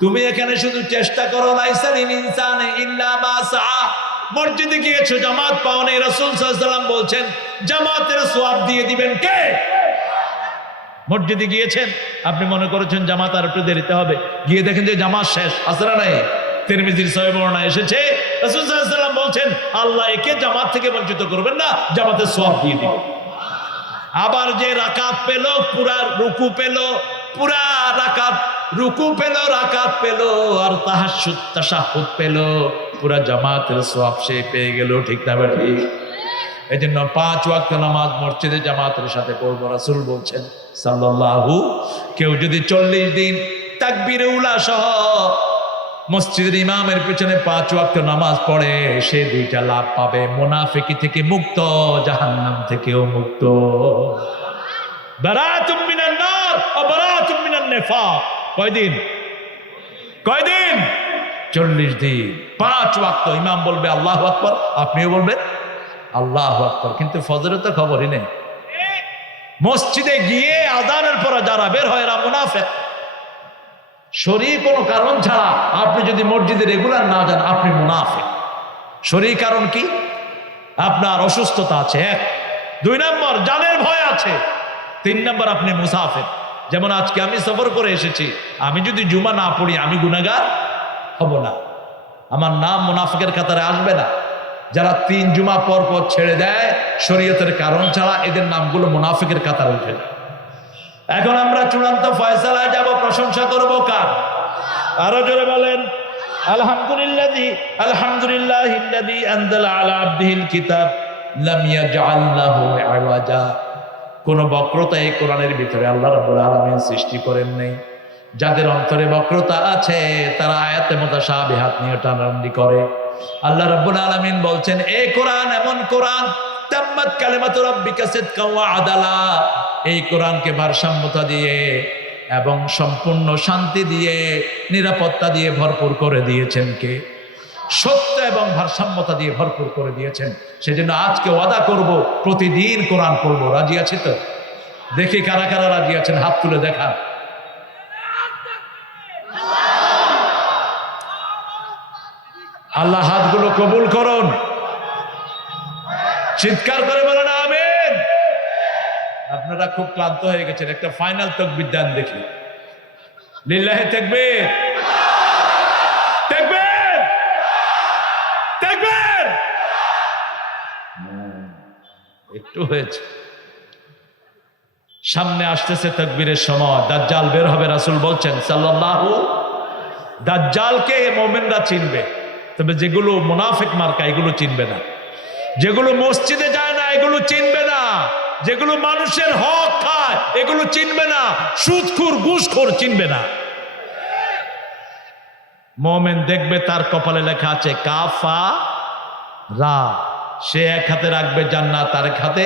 তুমি এখানে শুধু চেষ্টা করো, লাইসাল ইনসানে ইল্লা মা সাআ। মসজিদে গিয়েছো, জামাত পাও নাই, রাসূল সাল্লাল্লাহু আলাইহি ওয়াসাল্লাম বলছেন জামাতের সওয়াব দিয়ে দিবেন কে? মসজিদে গিয়েছেন, আপনি মনে করেছেন জামাত আর একটু দেরিতে হবে, গিয়ে দেখেন যে জামাত শেষ। আসরা নাই, তিরমিজির সহিহ বর্ণনা এসেছে রাসূল সাল্লাল্লাহু আলাইহি ওয়াসাল্লাম বলছেন আল্লাহ একে জামাত থেকে বঞ্চিত করবেন না, জামাতের সওয়াব দিয়ে দিবেন। আবার যে রাকাত পেল, পুরা রুকু পেল, পুরা রাকাত রুকু পেল, রাকাত পেল, আর তাহাজ্জুদ তাশাহুদ পেল, পুরা জামাতের সওয়াব সে পেয়ে গেল। ঠিক না ঠিক? এই জন্য 5 ওয়াক্ত নামাজ মসজিদে জামাতের সাথে পড়বো। রাসূল বলছেন সাল্লাল্লাহু, কেউ যদি 40 দিন তাকবীরে উলা সহ মসজিদের ইমামের পেছনে 5 ওয়াক্ত নামাজ পড়ে, সে 2টা লাভ পাবে, মুনাফিকি থেকে মুক্ত, জাহান্নাম থেকেও মুক্ত। বারাতুম মিনান নার ওয়া বারাতুম মিনান নিফাক। কয়দিন? 40 দিন, 5 ওয়াক্ত। ইমাম বলবে আল্লাহু আকবার, আপনিও বলবেন আল্লাহু আকবার, কিন্তু ফজরে তো খবরই নেই। মসজিদে গিয়ে আযানের পর যারা বের হয় এরা মুনাফিক। শরীর কোনো কারণ ছাড়া আপনি যদি মসজিদে রেগুলার না যান, আপনি মুনাফিক। শরীর কারণ কি? আপনার অসুস্থতা আছে, 1। 2 নম্বর জানের ভয় আছে। 3 নম্বর আপনি মুসাফির। যেমন আজকে আমি সফর করে এসেছি, আমি যদি জুমা না পড়ি আমি গুনাহগার হব না, আমার নাম মুনাফিকের কাতারে আসবে না। যারা 3 জুমা পর পর ছেড়ে দেয় শরীয়তের কারণ ছাড়া, এদের নামগুলো মুনাফিকের কাতারে উঠে না। এখন আমরা চূড়ান্ত ফয়সালায় যাব, প্রশংসা করব কার? আরো জোরে বলেন আলহামদুলিল্লাহিল্লাযী আনজালা আলা আবদিহিল কিতাব লাম ইয়াজআল লাহু ইওয়াজা। কোন বক্রতা এই কোরআনের ভিতরে আল্লাহ রাব্বুল আলামিন সৃষ্টি করেন নাই। যাদের অন্তরে বক্রতা আছে তারা আয়াতে মুতাশাবিহাত নিয়ে টানাটানি করে। আল্লাহ রাব্বুল আলামিন বলছেন এই কোরআন এমন কোরআন, তাম্মাত কালিমাতু রাব্বিকা সিদকান ওয়া আদালা। এই কোরআনকে ভারসাম্যতা দিয়ে এবং সম্পূর্ণ শান্তি দিয়ে, নিরাপত্তা দিয়ে ভরপুর করে দিয়েছেন কে? সত্য এবং ভারসাম্যতা দিয়ে ভরপুর করে দিয়েছেন। সেজন্য আজকে ওয়াদা করব প্রতিদিন কোরআন পড়বো। রাজি আছি তো? দেখি কারা কারা রাজি আছেন, হাত তুলে দেখান। আল্লাহ হাতগুলো কবুল করুন। চিৎকার করে বলেন আমিন। আপনারা খুব ক্লান্ত হয়ে গেছেন, একটা ফাইনাল তাকবীর দেন দেখি। লিল্লাহি তাকবীর, তাকবীর, তাকবীর। একটু হয়েছে। সামনে আসতেছে তাকবীরের সময়, দাজ্জাল বের হবে। রাসূল বলছেন সাল্লাল্লাহু, দাজ্জালকে মুমিনরা চিনবে, তবে যেগুলো মুনাফিক মার্কা এগুলো চিনবে না। যেগুলো মসজিদে যায় না এগুলো চিনবে না। যেগুলো মানুষের হক খায় এগুলো চিনবে না। সুদখোর ঘুষখোর চিনবে না। মুমিন দেখবে তার কপালে লেখা আছে কাফারা। সে এক হাতে রাখবে জান্নাত, আর এক হাতে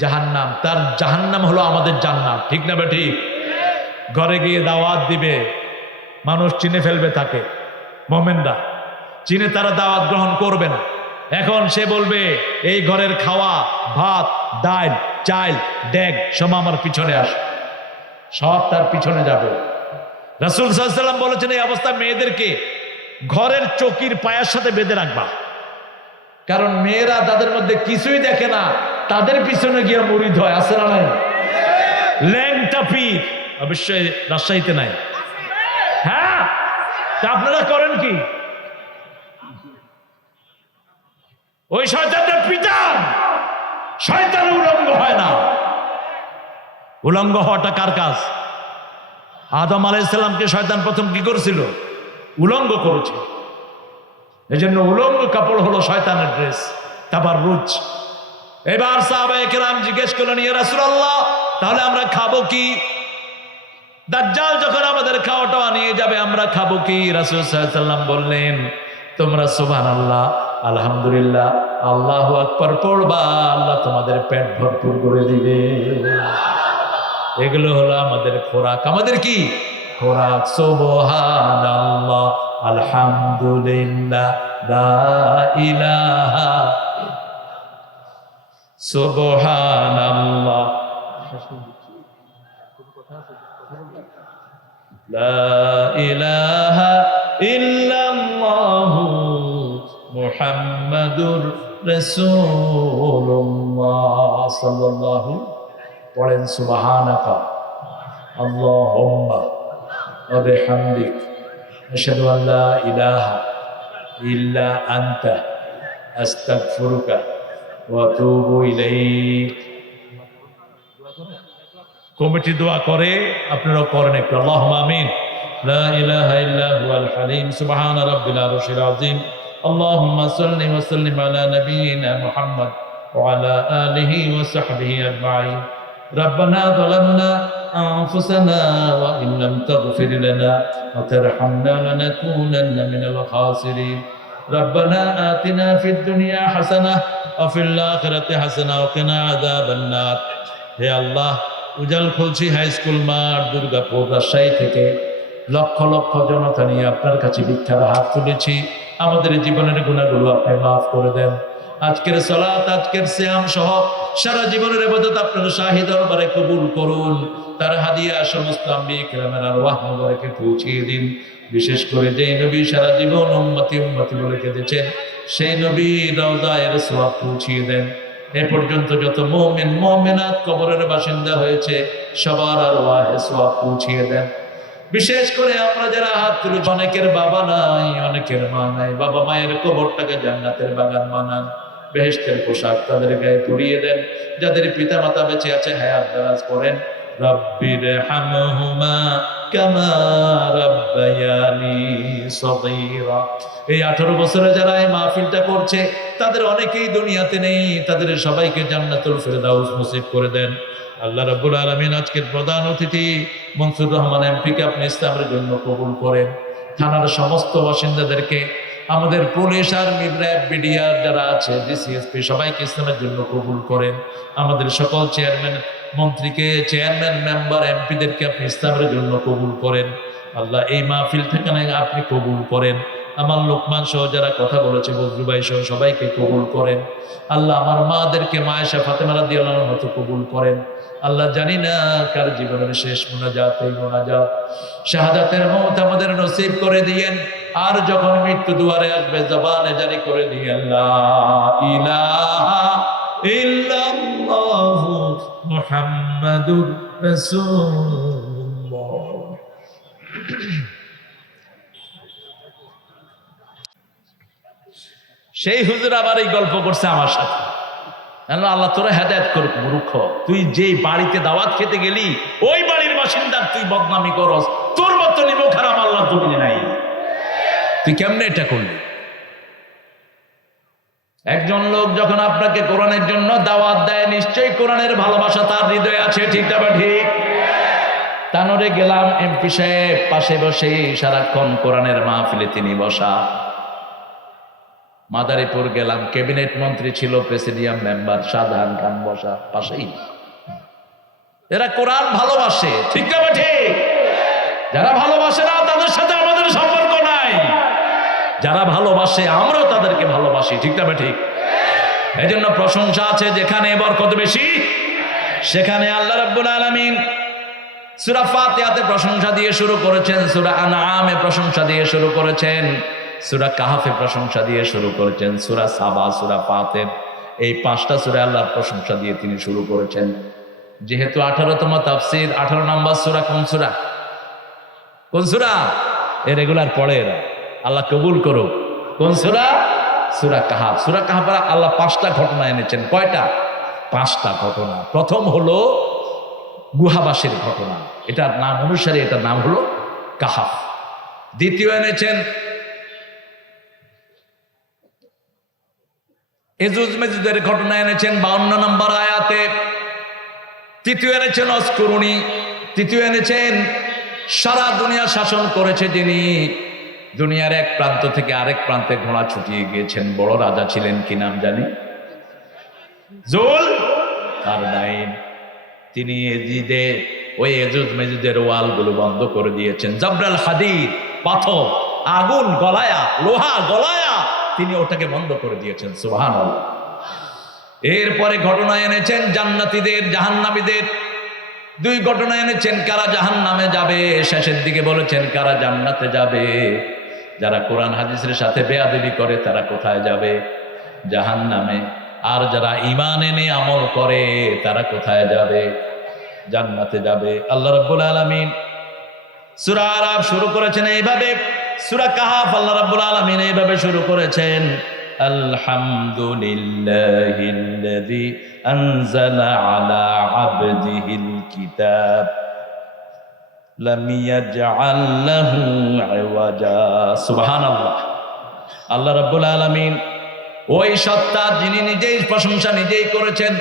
জাহান্নাম। তার জাহান্নাম হলো আমাদের জান্নাত। ঠিক না বে ঠিক? ঘরে গিয়ে দাওয়াত দিবে, মানুষ চিনে ফেলবে তাকে। মুমিনরা চিনে তারা দাওয়াত গ্রহণ করবে না। এখন সে বলবে এই ঘরের খাওয়া, ভাত, ডাল, চাল, ডেক সব আমার পিছনে আসে, সব তার পিছনে যাবে। রাসূল সাল্লাল্লাহু আলাইহি ওয়াসাল্লাম বলেছেন এই অবস্থা মেয়েদেরকে ঘরের চকির পায়ের সাথে বেঁধে রাখবা। কারণ মেয়েরা যাদের মধ্যে কিছুই দেখে না তাদের পিছনে গিয়ে মুরিদ হয়। আছে না নাই? ল্যাংটা পীর অবশ্যই রাজশাহীতে নাই। হ্যাঁ, তা আপনারা করেন কি? ওই শয়তানটা পিটান। শয়তান উলঙ্গ হয় না। উলঙ্গ হওয়াটা কার কাজ? আদম আলাইহিস সালামকে শয়তান প্রথম কি করেছিল? উলঙ্গ করেছে। এজন্য উলঙ্গ কাপড় হলো শয়তানের ড্রেস, তাবাররুজ। এবার সাহাবায়ে কেরাম জিজ্ঞেস করলেন ইয়া রাসূলুল্লাহ, তাহলে আমরা খাবো কি? দাজ্জাল যখন আমাদের খাওয়াটা নিয়ে যাবে আমরা খাবো কি? রাসূল সাল্লাল্লাহু আলাইহি ওয়াসাল্লাম বললেন তোমরা সুবহানাল্লাহ, আলহামদুলিল্লাহ, আল্লাহু আকবার পড়বা, আল্লাহ তোমাদের পেট ভরপুর করে দিবে। এগুলো হলো আমাদের খোরাক। আমাদের কি খোরাক? সুবহানাল্লাহ, আলহামদুলিল্লাহ, লা ইলাহা, সুবহানাল্লাহ, লা ইলাহা ইল্লাল্লাহু মুহাম্মাদুর রাসূলুল্লাহ সাল্লাল্লাহু পড়েন সুবহানাকা আল্লাহুম্মা ওয়া বিহামদিক আশহাদু আল লা ইলাহা ইল্লা আনতা আস্তাগফিরুকা ওয়া আতুবু ইলাইক। কমিটি দোয়া করে, আপনারা করেন একটু। আল্লাহুম্মা আমিন। লা ইলাহা ইল্লা হুয়াল হালিম সুবহান রাব্বিল আরশিল আযীম। আল্লাহুম্মা সাল্লি ওয়া সাল্লিম আলা নাবিয়িনা মুহাম্মদ ওয়া আলা আলিহি ওয়া সাহবিহি আজমাইন। রব্বানা যালামনা আনফুসানা ওয়া ইন লাম তাগফির লানা ওয়া তারহামনা লানাকুনান্না মিনাল খাসিরিন। রব্বানা আতিনা ফিদ দুনিয়া হাসানাহ ওয়া ফিল আখিরাতি হাসানাহ ওয়া কিনা আযাবান নার। হে আল্লাহ, উজাল খুলছি হাই স্কুল মাঠ, দুর্গাপুর, রাজশাহী থেকে লক্ষ লক্ষ জনতা নিয়ে আপনার কাছে ভিক্ষার হাত তুলেছি। আমাদের জীবনের গুনাহগুলো আপনি মাফ করে দেন। আজকের সালাত, আজকের সিয়াম সহ সারা জীবনের ইবাদত আপনার শাহী দরবারে কবুল করুন। তার হাদিয়া সমস্ত আম্বিয়া কিরামের আরওয়াহ মুবারকে পৌঁছিয়ে দিন। বিশেষ করে যেই নবী সারা জীবন উম্মতি উম্মতি বলে কেঁদেছেন, সেই নবী রওজায়ে সওয়াব পৌঁছিয়ে দেন। এ পর্যন্ত যত মুমিন মুমিনাত কবরের বাসিন্দা হয়েছে, সবার আরওয়াহে সওয়াব পৌঁছিয়ে দেন। বিশেষ করে আমরা যারা হাত তুলেছি, অনেকের বাবা নাই, অনেকের মা নাই, বাবা মায়ের কবরটাকে জান্নাতের বাগান বানান, বেহেশতের পোশাক তাদের গায়ে পরিয়ে দেন। যাদের পিতা মাতা বেঁচে আছে, হায়াত দারাজ করেন। রব্বির হামহুমা কামা রাব্বায়ানি সগীরা। এই 18 বছরে যারা এই মাহফিলটা করছে, তাদের অনেকেই দুনিয়াতে নেই, তাদের সবাইকে জান্নাতুল ফেরদাউস নসিব করে দেন। আল্লাহ রাব্বুল আলামিন আজকের প্রধান অতিথি মনসুর রহমান এমপিকে আপনি ইসলামের জন্য কবুল করেন। থানার সমস্ত বাসিন্দাদেরকে, আমাদের পুলিশ, আর্মি, র্যাব, বিডিআর যারা আছে, ডিসিএসপি, সবাইকে ইসলামের জন্য কবুল করেন। আমাদের সকল চেয়ারম্যান, মন্ত্রীকে, চেয়ারম্যান, মেম্বার, এমপিদেরকে আপনি ইসলামের জন্য কবুল করেন। আল্লাহ এই মাহফিল থেকে আপনি কবুল করেন। আমার লোকমান সহ যারা কথা বলেছে, বজরু ভাই সহ সবাইকে কবুল করেন। আল্লাহ আমার মাদেরকে, মায়েশা ফাতেমা রাদিয়াল্লাহু আনহার মতো কবুল করেন। আল্লাহ জানি না কার জীবনের শেষ মুনাজাত, এই মুনাজাত শাহাদাতের মওত আমাদের নসিব করে দিয়েন। আর যখন মৃত্যু দুয়ারে আসবে, জবানে জারি করে দিয়েন লা ইলাহা ইল্লাল্লাহু মুহাম্মাদুর রাসূলুল্লাহ। সেই হুজুর আবার এই গল্প করছে আমার সাথে। আল্লাহ তোরা হেদায়েত করুক। মূর্খ, তুই যেই বাড়িতে দাওয়াত খেতে গেলি, ওই বাড়ির বাসিন্দার তুই বদনামি করস, তোর মতো নিমক হারাম আল্লাহ জমিনে নাই। তুই কেমনে এটা করলি? একজন লোক যখন আপনাকে কোরআনের জন্য দাওয়াত দেয়, নিশ্চয়ই কোরআনের ভালোবাসা তার হৃদয়ে আছে, ঠিক না ঠিক? তানোরে গেলাম, এমপি সাহেব পাশে বসে সারাক্ষণ কোরআনের মাহফিলে তিনি বসা। মাদারীপুর গেলাম, ক্যাবিনেট মন্ত্রী ছিল, প্রেসিডিয়াম মেম্বার শাহজাহান খান বসা পাশেই। এরা কোরআন ভালোবাসে, ঠিক না ঠিক? যারা ভালোবাসে না, তাদের সাথে আমাদের সম্পর্ক নাই। যারা ভালোবাসে, আমরাও তাদেরকে ভালোবাসি, ঠিক না ঠিক? এই জন্য প্রশংসা আছে, যেখানে বরকত বেশি সেখানে আল্লাহ রাব্বুল আলামিন সূরা ফাতিহাতে প্রশংসা দিয়ে শুরু করেছেন, সূরা আনআমে প্রশংসা দিয়ে শুরু করেছেন, সূরা কাহফে প্রশংসা দিয়ে শুরু করেছেন, সূরা সাবা, সূরা ফাতির, এই 5টা সূরা আল্লাহর প্রশংসা দিয়ে তিনি শুরু করেছেন। যেহেতু 18তম তাফসীর, 18 নম্বর সূরা কোন সূরা? কোন সূরা? এর রেগুলার পড়ে এরা, আল্লাহ কবুল করুক। কোন সূরা? সূরা কাহফ। সূরা কাহফে আল্লাহ 5টা ঘটনা এনেছেন। কয়টা? 5টা ঘটনা। প্রথম হলো গুহাবাসীর ঘটনা, এটার নাম অনুসারে এটার নাম হলো কাহফ। দ্বিতীয় এনেছেন এজুজ মেজুজের ঘটনা এনেছেন 52 নম্বর আয়াতে। তৃতীয় এনেছেন অস্করুণী। তৃতীয় এনেছেন সারা দুনিয়া শাসন করেছে যিনি, দুনিয়ার এক প্রান্ত থেকে আরেক প্রান্তে ঘোড়া ছুটিয়ে গিয়েছেন, বড় রাজা ছিলেন, কি নাম জানি? জুলকারনাইন। তিনি এজিদের, ওই এজুজ মেজুজের ওয়ালগুলো বন্ধ করে দিয়েছেন। জাবরাল হাদিদ, পাথর, আগুন গলায়া, লোহা গলায়া তিনি ওটাকে বন্ধ করে দিয়েছেন। সুবহানাল্লাহ। এরপরে ঘটনা এনেছেন জান্নাতীদের, জাহান্নামীদের। দুই ঘটনা এনেছেন, কারা জাহান্নামে যাবে, শেষের দিকে বলেছেন কারা জান্নাতে যাবে। যারা কোরআন হাদিসের সাথে বেয়াদবি করে তারা কোথায় যাবে? জাহান্নামে। আর যারা ঈমান এনে আমল করে তারা কোথায় যাবে? জান্নাতে যাবে। আল্লাহ রাব্বুল আলামিন সূরা আরাফ শুরু করেছেন এইভাবে, সূরা কাহাফ আল্লাহ রাব্বুল আলামিন এইভাবে শুরু করেছেন, আলহামদুলিল্লাহিল্লাযী আনজালা আলা আবদিহিল কিতাব লাম ইয়াজআল লাহু ইওয়াজা। সুবহানাল্লাহ। আল্লাহ রাব্বুল আলামিন ওই সত্তা যিনি নিজেই প্রশংসা নিজেই করেছেন।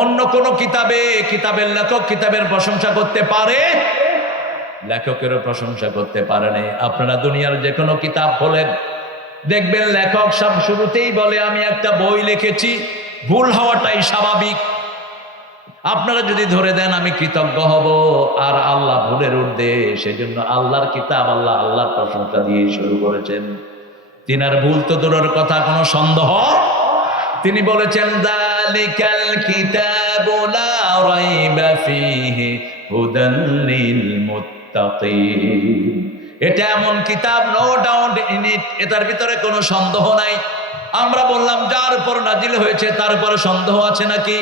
অন্য কোন কিতাবে কিতাবের লেখক কিতাবের প্রশংসা করতে পারে? লেখকেরও প্রশংসা করতে পারে নাই। আপনারা দুনিয়ার যে কোনো কিতাব খোলেন, দেখবেন লেখক সব শুরুতেই বলে আমি একটা বই লিখেছি, ভুল হওয়াটাই স্বাভাবিক। আপনারা যদি ধরে দেন আমি কৃতজ্ঞ হব, আর আল্লাহ ভুলের ঊর্ধ্বে, সেজন্য আল্লাহর কিতাব আল্লাহর প্রশংসা দিয়ে শুরু করেছেন। তিনার ভুল তো দূরের কথা, কোনো সন্দেহ। তিনি বলেছেন যালিকাল কিতাবু লা রাইবা ফীহি হুদান লিল মুত্তাকিন। এটা এমন কিতাব, নো ডাউট ইন ইট, এটার ভিতরে কোনো সন্দেহ নাই। আমরা বললাম যার উপর নাজিল হয়েছে তার উপরে সন্দেহ আছে নাকি?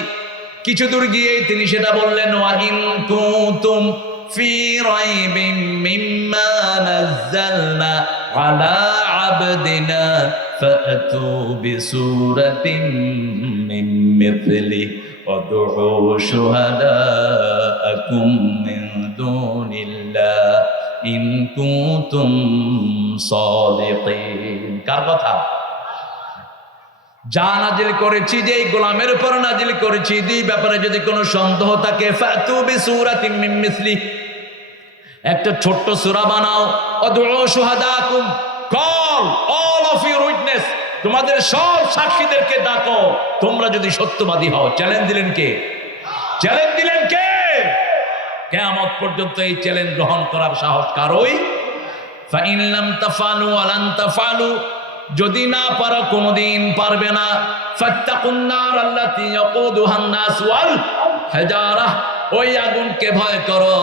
কিছু দূর গিয়েই তিনি সেটা বললেন, ওয়া ইন কুনতুম ফি রাইবিম মিম্মা নাযালনা আলা আবদিনা ফাতু বিসূরাতিন মিন মিথলিহি ওয়াদউ শুহাদাআকুম মিন দুনিল্লাহ ইন কুনতুম সাদিকিন। কার কথা? যা নাজিল করেছি, যে গোলামের উপর নাজিল করেছি, দুই ব্যাপারে যদি কোনো সন্দেহ থাকে, ফাতু বিসূরাতিন মিন মিথলিহি, একটা ছোট্ট সূরা বানাও। ওয়াদউ শুহাদাআকুম, call all of your witness, তোমাদের সব সাক্ষীদেরকে ডাকো, তোমরা যদি সত্যবাদী হও। চ্যালেঞ্জ দিলেন কে? চ্যালেঞ্জ দিলেন কে? কিয়ামত পর্যন্ত এই চ্যালেঞ্জ গ্রহণ করার সাহস কারোই। ফাইন লাম তাফআলু ওয়া লান তাফআলু, যদি না পারো, কোনদিন পারবে না। ফাত্তাকুন নার আল্লাতী ইয়াকুদুহান নাস ওয়াল হিজারা, ওই আগুনকে ভয় করো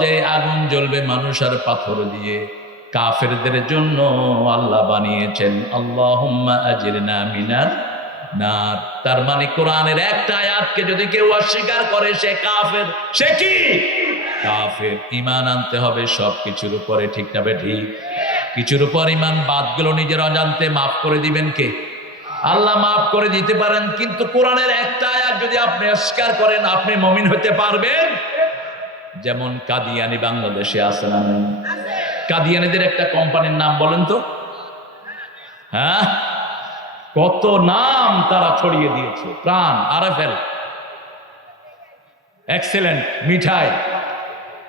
যে আগুন জ্বলবে মানুষ আর পাথর দিয়ে। কাফেরদের জন্য আল্লাহ বানিয়েছেন আল্লাহুম্মা আজিরনা মিনান নার। তার মানে কোরআনের একটা আয়াতকে যদি কেউ অস্বীকার করে সে কাফের। সে কি? কাফের। ঈমান আনতে হবে সবকিছুর উপরে, ঠিক না ঠিক? কিছুর উপর ঈমান বাদ গেল নিজের অজান্তে মাফ করে দিবেন কে? আল্লাহ মাফ করে দিতে পারেন, কিন্তু কোরআনের একটা আয়াত যদি আপনি অস্বীকার করেন, আপনি মুমিন হতে পারবেন? যেমন কাদিয়ানি বাংলাদেশে আছে না? কাদিয়ানিদের একটা কোম্পানির নাম বলেন তো। হ্যাঁ, কত নাম তারা ছড়িয়ে দিয়েছে। প্রাণ, আরএফএল, এক্সেলেন্ট, মিঠাই,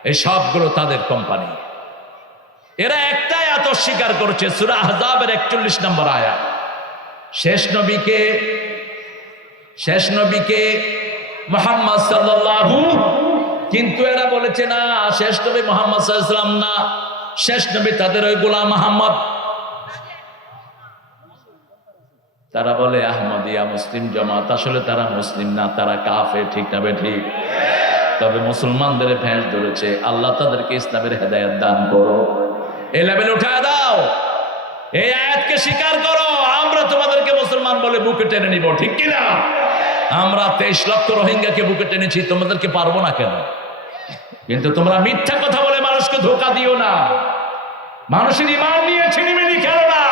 এই সবগুলো তাদের কোম্পানি। এরা একটা আয়াত অস্বীকার করেছে, সূরা আহজাবের 41 নম্বর আয়াত। শেষ নবীকে মুহাম্মদ সাল্লাল্লাহু, কিন্তু এরা বলেছে না, শেষ নবী মুহাম্মদ সাল্লাল্লাহু আলাইহি ওয়াসাল্লাম না, শেষ নবী তাদের ওই গোলাম মুহাম্মদ। তারা বলে আহমদিয়া মুসলিম জামাত, আসলে তারা মুসলিম না, তারা কাফের, ঠিক না ঠিক? তবে মুসলমানদের ভেঁস ধরেছে। আল্লাহ তাদেরকে ইসলামের হেদায়েত দান করো, এই লেভেলে উঠায় দাও, এই আয়াতকে স্বীকার করো। আমরা তোমাদেরকে মুসলমান বলে বুকে টেনে নিব, ঠিক কিনা? আমরা 23 লক্ষ রোহিঙ্গাকে বুকে টেনেছি, তোমাদেরকে পারবো না কেন? কিন্তু তোমরা মিথ্যা কথা বলে মানুষকে ধোঁকা দিও না। মানুষের ঈমান নিয়ে ছিনিমিনি খেলো না।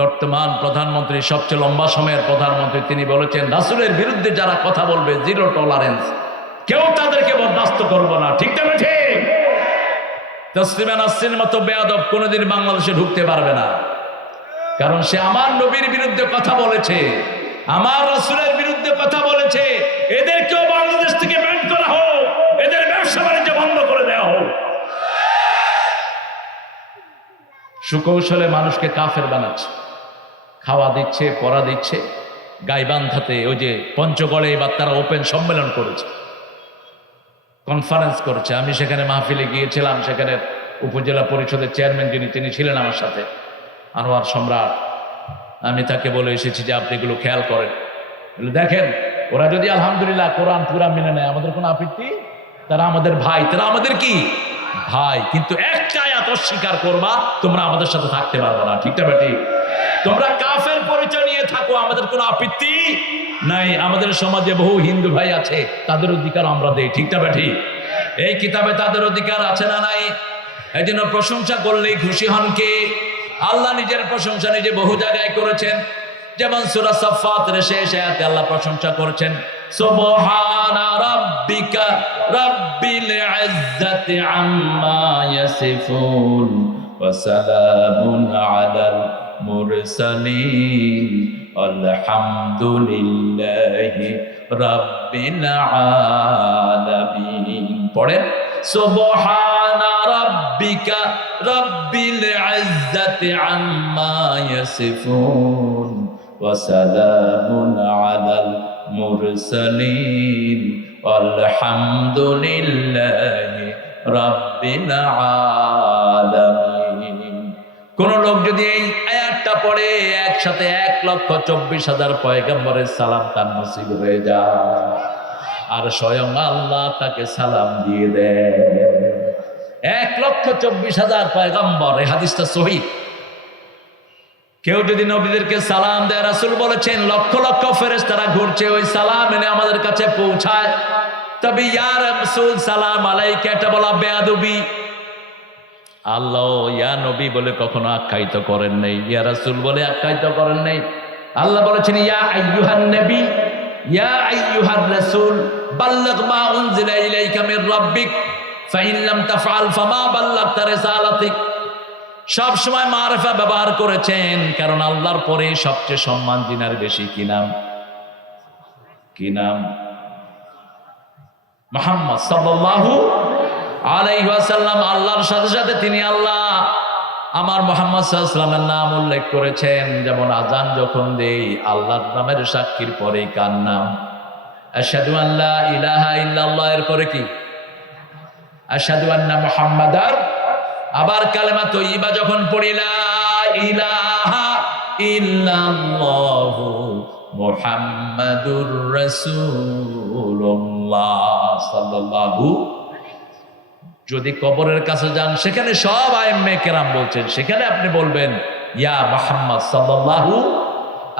বর্তমান প্রধানমন্ত্রী, সবচেয়ে লম্বা সময়ের প্রধানমন্ত্রী, তিনি বলেছেন রাসূলের বিরুদ্ধে যারা কথা বলবে জিরো টলারেন্স, কেউ তাদেরকে বরদাস্ত করবো না, ঠিক না ঠিক? তসলিমা নাসরিনের মতো বেয়াদব কোনোদিন বাংলাদেশে ঢুকতে পারবে না, কারণ সে আমার নবীর বিরুদ্ধে কথা বলেছে, আমার রাসূলের বিরুদ্ধে কথা বলেছে। এদেরকেও বাংলাদেশ থেকে ব্যান করা হোক, এদের ব্যবসা বাণিজ্য বন্ধ করে দেওয়া হোক। সুকৌশলে মানুষকে কাফের বানাচ্ছে, খাওয়া দিচ্ছে, পড়া দিচ্ছে, গাইবান্ধাতে ওই যে পঞ্চগড়ে এবার তারা ওপেন সম্মেলন করেছে, কনফারেন্স করেছে। আমি সেখানে মাহফিলে গিয়েছিলাম। সেখানে উপজেলা পরিষদের চেয়ারম্যান যিনি, তিনি ছিলেন আমার সাথে, আনোয়ার সম্রাট। আমি তাকে বলে এসেছি যে আপনি এগুলো খেয়াল করেন, দেখেন ওরা যদি আলহামদুলিল্লাহ কোরআন পুরা মেনে নেয় আমাদের কোনো আপত্তি, তারা আমাদের ভাই, তারা আমাদের কি ভাই। কিন্তু একটা আয়াত অস্বীকার করবা, তোমরা আমাদের সাথে থাকতে পারবে না, ঠিক না বেটি? তোমরা কাফের পরিচয় নিয়ে থাকো, আমাদের কোনো আপত্তি নাই। আমাদের সমাজে বহু হিন্দু ভাই আছে, তাদের অধিকার আমরা দেই, ঠিক না বেটি? এই কিতাবে তাদের অধিকার আছে না নাই? এই জন্য প্রশংসা করলেই খুশি হন কে? আল্লাহ নিজের প্রশংসা নিজে বহু জায়গায় করেছেন। যেমন সূরা সাফফাতের শেষ আয়াতে আল্লাহ প্রশংসা করেছেন, সুবহানা রাব্বিকা রাব্বিল ইজ্জাতি আম্মা ইয়াসিফুন ওয়া সালামুন আলাল মুরসালিন আলহামদুলিল্লাহি রাব্বিল আলামিন। পড়েন, সুবহানা রাব্বিকা রাব্বিল ইজ্জাতি আম্মা ইয়াসিফুন ওয়া সালামুন আলাল মুরসালিন আলহামদুলিল্লাহি রাব্বিল আলামিন। কোন লোক যদি এই আয়াতটা পড়ে একসাথে 1,24,000 পয়গম্বরের সালাম তার নসিব হয়ে যায়, আর স্বয়ং আল্লাহ তাকে সালাম দিয়ে দেয়। 1,24,000 পয়গম্বর, এই হাদিসটা সহিহ। কেউ যদি নবীদেরকে সালাম দেয়, রাসূল বলেছেন লক্ষ লক্ষ ফেরেশতারা ঘুরছে ওই সালাম এনে আমাদের কাছে পৌঁছায়। তবে ইয়া রাসূল সালাম আলাইকা এটা বলা বেয়াদবি। আল্লাহ ইয়া নবী বলে কখনো আখ্যায়িত করেন নাই, ইয়া রাসূল বলে আখ্যায়িত করেন নাই। আল্লাহ বলেছেন ইয়া আইয়ুহান নবী ইয়া আইয়ুহার রাসূল বাল্লিগ মা উনজিলা ইলাইকা মির রাব্বিক ফাইন লাম তাফআল ফামা বাল্লাগতা রিসালাতিক। সব সময় মারফা ব্যবহার করেছেন, কারণ আল্লাহর পরে সবচেয়ে সম্মান জিনার বেশি কি নাম? কি নাম? মুহাম্মদ সাল্লাল্লাহু আলাইহি ওয়াসাল্লাম। আল্লাহর সাথে সাথে তিনি আল্লাহ। আমার মুহাম্মদ সাল্লাল্লাহু আলাইহি ওয়াসাল্লামের নাম উল্লেখ করেছেন, যেমন আজান যখন দেই আল্লাহর নামের সাক্ষীর পরে কার নাম? আশহাদু আল্লা ইলাহা ইল্লাল্লাহ, এর পরে কি? আশহাদু আন্না মুহাম্মাদার। আবার কালেমা তয়্যিবা যখন পড়ি লা ইলাহা ইল্লাল্লাহু মুহাম্মাদুর রাসূলুল্লাহ সাল্লাল্লাহু। যদি কবরের কাছে যান সেখানে সব আইম্মে কেরাম বলছেন, সেখানে আপনি বলবেন ইয়া মুহাম্মদ সাল্লাল্লাহু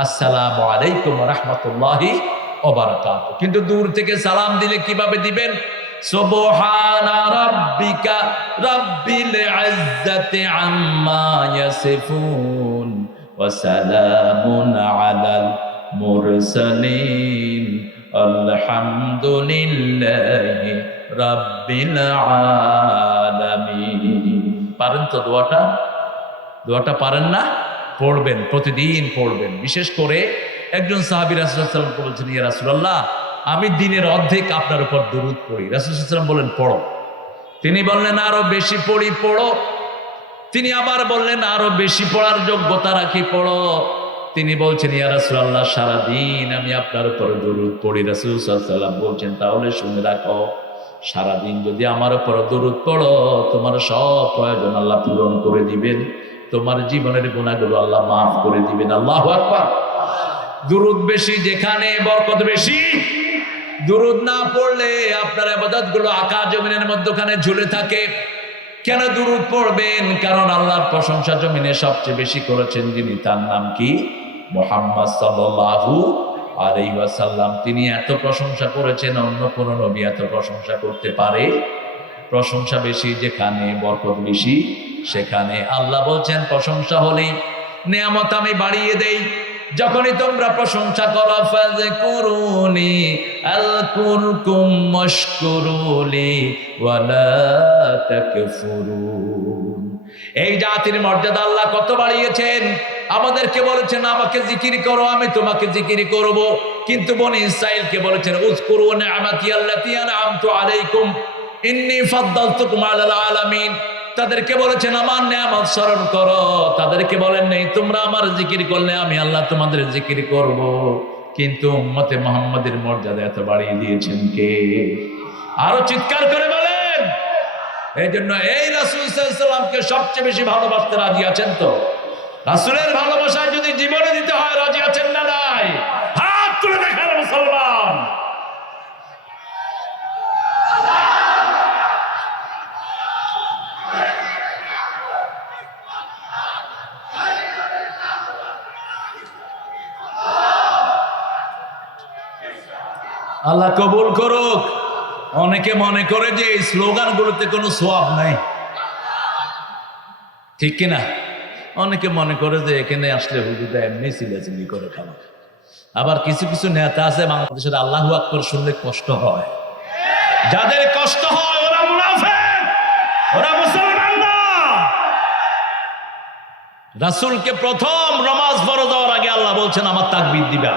আসসালামু আলাইকুম ওয়া রাহমাতুল্লাহি ওয়া বারাকাতুহু। কিন্তু দূর থেকে সালাম দিলে কিভাবে দিবেন? সুবহানা রাব্বিকা রাব্বিল ইজ্জাতি আম্মা ইয়াসিফুন ওয়া সালামুন আলাল মুরসালিন আলহামদুলিল্লাহি রাব্বিল আলামিন। পারেন তো দোয়াটা? দোয়াটা পারেন না? পড়বেন, প্রতিদিন পড়বেন। বিশেষ করে একজন সাহাবী রাসূলুল্লাহ সাল্লাল্লাহু আলাইহি ওয়াসাল্লাম বলেছেন, ইয়া রাসূলুল্লাহ আমি দিনের অর্ধেক আপনার উপর দুরূদ পড়ি। রাসূল সাল্লাল্লাহু আলাইহি ওয়াসাল্লাম বললেন পড়ো। তিনি বললেন আরো বেশি পড়ি, পড়ো। তিনি আবার বললেন আরো বেশি পড়ার যোগ্যতা রাখি, পড়ো। তিনি বলছেন ইয়া রাসূলুল্লাহ সারাদিন আমি আপনার উপর দুরূদ পড়ি। রাসূল সাল্লাল্লাহু আলাইহি ওয়াসাল্লাম বলছেন তাহলে শুনে রাখো, সারাদিন যদি আমার উপর দুরূদ পড়ো তোমার সব প্রয়োজন আল্লাহ পূরণ করে দিবেন, তোমার জীবনের গুনাহগুলো আল্লাহ মাফ করে দিবেন। আল্লাহু আকবার। দুরূদ বেশি যেখানে বরকত বেশি। দুরূদ না পড়লে আপনার ইবাদতগুলো আকাশ জমিনের মধ্যখানে ঝুলে থাকে। কেন দুরূদ পড়বেন? কারণ আল্লাহর প্রশংসা জমিনে সবচেয়ে বেশি করেছেন যিনি, তার নাম কি? মুহাম্মদ সাল্লাল্লাহু আলাইহি ওয়াসাল্লাম। তিনি এত প্রশংসা করেছেন, অন্য কোন নবী এত প্রশংসা করতে পারে? প্রশংসা বেশি যেখানে বরকত বেশি সেখানে। আল্লাহ বলছেন প্রশংসা হলেই নিয়ামত আমি বাড়িয়ে দেই। যখনই তোমরা প্রশংসা করো ফাযকুরুনি আযকুরকুম ওয়াশকুরুলি ওয়ালা তাকফুরুন। এই জাতির মর্যাদা আল্লাহ কত বাড়িয়েছেন। আমাদেরকে বলেছেন আমাকে জিকির করো, আমি তোমাকে জিকির করব। কিন্তু বনি ইসরাঈলকে বলেছেন উযকুরু নি'মাতি আল্লাতী আন'আমতু আলাইকুম ইন্নী ফাদ্দালতুকুম আলাল আলামিন। তাদেরকে বলেছেন আমার নিয়ামত স্মরণ করো। তাদেরকে বলেন নেই তোমরা আমার জিকির করলে আমি আল্লাহ তোমাদের জিকির করব। কিন্তু উম্মতে মুহাম্মাদের মর্যাদা এত বাড়িয়ে দিয়েছেন কে? আরো চিৎকার করে বলেন। এই জন্য এই রাসূল সাল্লাল্লাহু আলাইহি ওয়াসাল্লামকে সবচেয়ে বেশি ভালোবাসতে রাজি আছেন তো? রাসূলের ভালোবাসা যদি জীবনে দিতে হয় রাজি আছেন না নাই? হাত তুলে দেখান মুসলমান। আল্লাহ কবুল করুক। অনেকে মনে করে যে এই স্লোগানগুলোতে কোনো সোয়াব নাই, ঠিক কিনা? অনেকে মনে করে যে এখানে আসলে হুজুরটা এমনি চিল্লাচিল্লি করে খাওয়া। আবার কিছু কিছু নেতা আছে বাংলাদেশের আল্লাহু আকবার শুনলে কষ্ট হয়। যাদের কষ্ট হয় ওরা মুনাফিক, ওরা মুসলমান না। রাসূলকে প্রথম নামাজ ফরজ হওয়ার আগে আল্লাহ বলছেন আমার তাকবীর দিবা।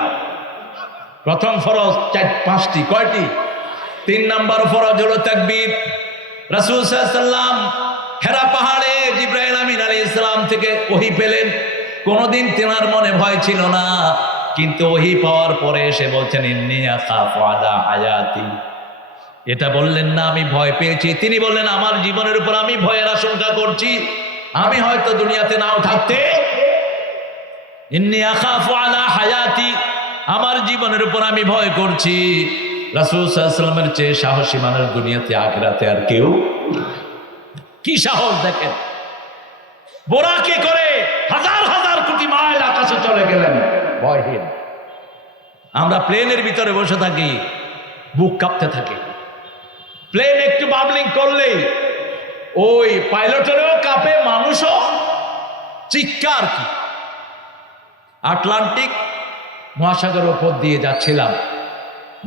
প্রথম ফরজ 4-5টি, কয়টি? 3 নাম্বার ফরজ হলো তাকবীর। রাসূল সাল্লাল্লাহু আলাইহি ওয়াসাল্লাম হেরা পাহাড়ে জিবরাইল আমিন আলাইহিস সালাম থেকে ওহী পেলেন। কোনদিন তেনার মনে ভয় ছিল না, কিন্তু ওহী পাওয়ার পরে এসে বলছেন ইন্নী আখাফু আলা হায়াতি। এটা বললেন না আমি ভয় পেয়েছি, তিনি বললেন আমার জীবনের উপর আমি ভয়ের আশঙ্কা করছি, আমি হয়তো দুনিয়াতে নাও থাকতে। ইন্নী আখাফু আলা হায়াতি, আমার জীবনের উপর আমি ভয় করছি। রাসূল সাল্লাল্লাহু আলাইহি ওয়াসাল্লামের চেয়ে সাহসী মানুষ দুনিয়াতে আখিরাতে আর কেউ। কি সাহস দেখেন, বোরাকে করে হাজার হাজার কোটি মাইল আকাশে চলে গেলেন ভয়হীন। আমরা প্লেনের ভিতরে বসে থাকি, বুক কাঁপতে থাকে। প্লেন একটু বাবলিং করলেই ওই পাইলটেরও কাঁপে, মানুষও চিৎকার। কি আটলান্টিক মহাসাগরের উপর দিয়ে যাচ্ছিলাম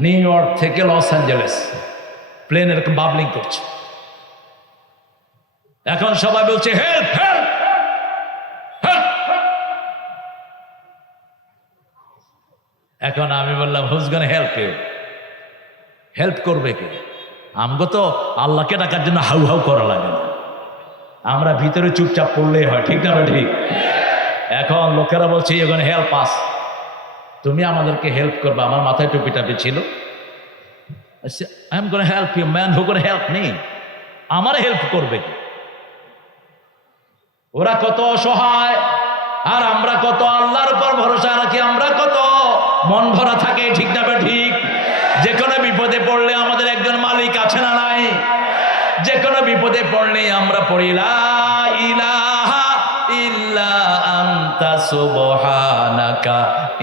নিউ ইয়র্ক থেকে লস অ্যাঞ্জেলেস, প্লেন এরকম বাবলিং করছে। এখন সবাই বলছে হেল্প হেল্প হেল্প। এখন আমি বললাম who's gonna help you? Help করবে কে? আমগো তো আল্লাহকে ডাকার জন্য হাউ হাউ করা লাগে না, আমরা ভিতরে চুপচাপ পড়লেই হয়, ঠিক না? ঠিক। এখন লোকেরা বলছে ইউ গোনা হেল্প আস, তুমি আমাদেরকে হেল্প করবে। আমার মাথায় টুপি টাপি ছিল। I am gonna help you man, who gonna help me? আমার হেল্প করবে কি? ওরা কত অসহায় আর আমরা কত আল্লাহর উপর ভরসা রাখি, আমরা কত মন ভরা থাকে, ঠিক না? ঠিক। যে কোনো বিপদে পড়লে আমাদের একজন মালিক আছে না নাই? যে কোনো বিপদে পড়লে আমরা পড়ি লা ইলাহা ইল্লা আনতা সুবহানাকা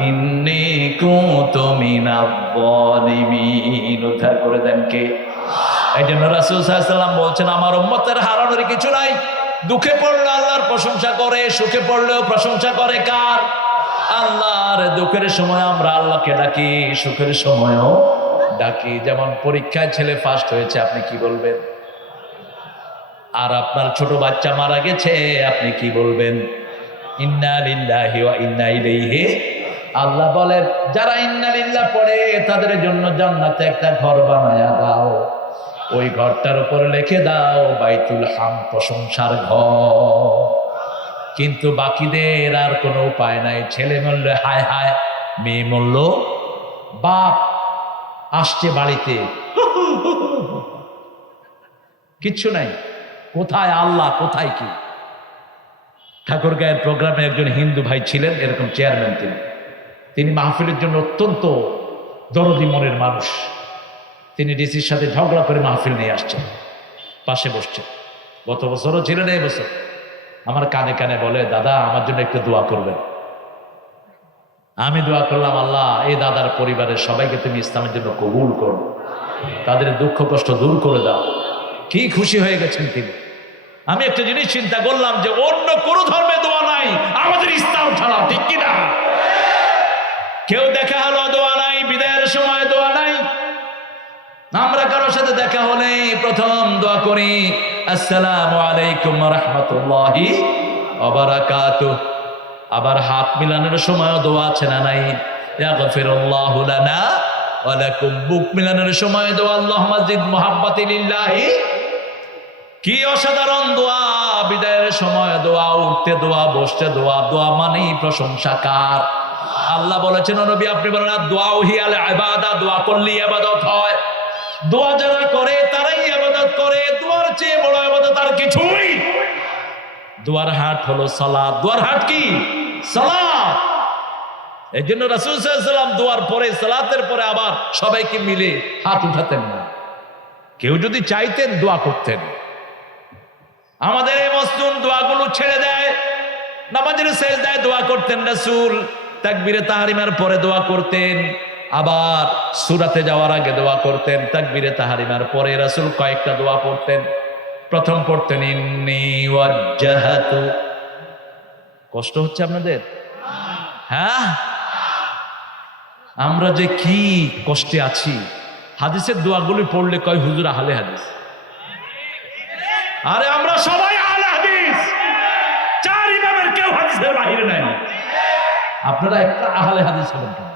ইন্নী কুনতু মিনাজ জালিমিন। উদ্ধার করে দেন কে? এই জন্য রাসূল সাল্লাল্লাহু আলাইহি ওয়াসাল্লাম বলছেন আমার উম্মতের হারানোর কিছু নাই। দুঃখে পড়লে আল্লাহর প্রশংসা করে, সুখে পড়লেও প্রশংসা করে কার? আল্লাহর। দুঃখের সময় আমরা আল্লাহকে ডাকি, সুখের সময়ও ডাকি। যেমন পরীক্ষায় ছেলে ফার্স্ট হয়েছে, আপনি কি বলবেন? আর আপনার ছোট বাচ্চা মারা গেছে, আপনি কি বলবেন? ইন্না লিল্লাহি ওয়া ইন্না ইলাইহি। আল্লাহ বলেন যারা ইন্না লিল্লাহ পড়ে তাদের জন্য জান্নাতে একটা ঘর বানায়া দাও, ওই ঘরটার উপর লিখে দাও বাইতুল হাম, প্রশংসার ঘর। কিন্তু বাকিদের আর কোনো উপায় নাই। ছেলে মরল হায় হায়, মেয়ে মরল, বাপ আসছে বাড়িতে কিচ্ছু নাই। কোথায় আল্লাহ, কোথায় কি? ঠাকুরগাঁয়ের প্রোগ্রামে একজন হিন্দু ভাই ছিলেন, এরকম চেয়ারম্যান। তিনি মাহফিলের জন্য অত্যন্ত দরদি মনের মানুষ। তিনি ডিসির সাথে ঝগড়া করে মাহফিল নিয়ে আসছেন, পাশে বসছেন। গত বছরও ছিলেন, এই বছর আমার কানে কানে বলে দাদা আমার জন্য একটু দোয়া করবেন। আমি দোয়া করলাম আল্লাহ এই দাদার পরিবারের সবাইকে তুমি ইসলামের জন্য কবুল করো, তাদের দুঃখ কষ্ট দূর করে দাও। কি খুশি হয়ে গেছেন তিনি। আমি একটা জিনিস চিন্তা করলাম যে অন্য কোনো ধর্মে দোয়া নাই, আমাদের ইসলাম ছাড়া, ঠিক কিনা? কেউ দেখা হলো দোয়া নাই, বিদায়ের সময় দোয়া নাই। আমরা কারোর সাথে দেখা হলে প্রথম দোয়া করি আসসালামু আলাইকুম ওয়া রাহমাতুল্লাহি ওয়া বারাকাতুহু। আবার হাত মিলানোর সময় দোয়া আছে না নাই? ইয়াগফিরুল্লাহু লানা ওয়া লাকুম। বুক মিলানোর সময় দোয়া আল্লাহুম্মা জিদ মুহাব্বাতি লিল্লাহি। কি অসাধারণ দোয়া! বিদায়ের সময় দোয়া, উঠতে দোয়া, বসতে দোয়া। দোয়া মানেই প্রশংসা কার? আল্লাহ বলেছেন নবী আপনি বলেন দোয়া হিয়াল ইবাদা, দোয়া করলে ইবাদত হয়। দোয়া যারা করে তারাই ইবাদত করে। দোয়ার চেয়ে বড় ইবাদত আর কিছুই। দোয়ার হাট হলো সালাত। দোয়ার হাট কি? সালাত। এই জন্য রাসূল সাল্লাল্লাহু আলাইহি ওয়াসাল্লাম দোয়ার পরে, সালাতের পরে আবার সবাইকে মিলে হাত উঠাতেন না। কেউ যদি চাইতেন দোয়া করতেন। আমাদের এই মসনুন দোয়াগুলো ছেড়ে দেয়, নামাজের সেজদায় দোয়া করতেন রাসূল, তাকবীরে তাহরিমার পরে দোয়া করতেন, আবার সূরাতে যাওয়ার আগে দোয়া করতেন, তাকবীরে তাহরিমার পরে রাসূল কয়েকটা দোয়া পড়তেন। প্রথম পড়তেন ইন্নী ওয়াজ্জাহাতু। কষ্ট হচ্ছে আপনাদের? হ্যাঁ, আমরা যে কি কষ্টে আছি। হাদিসের দোয়াগুলি পড়লে কয় হুজুর আহলে হাদিস। আরে আমরা সবাই আহলে হাদিস, চার ইমামের কেউ হাদিসের বাইরে নাই। আপনারা একটা আহলে হাদিস হবেন কেন?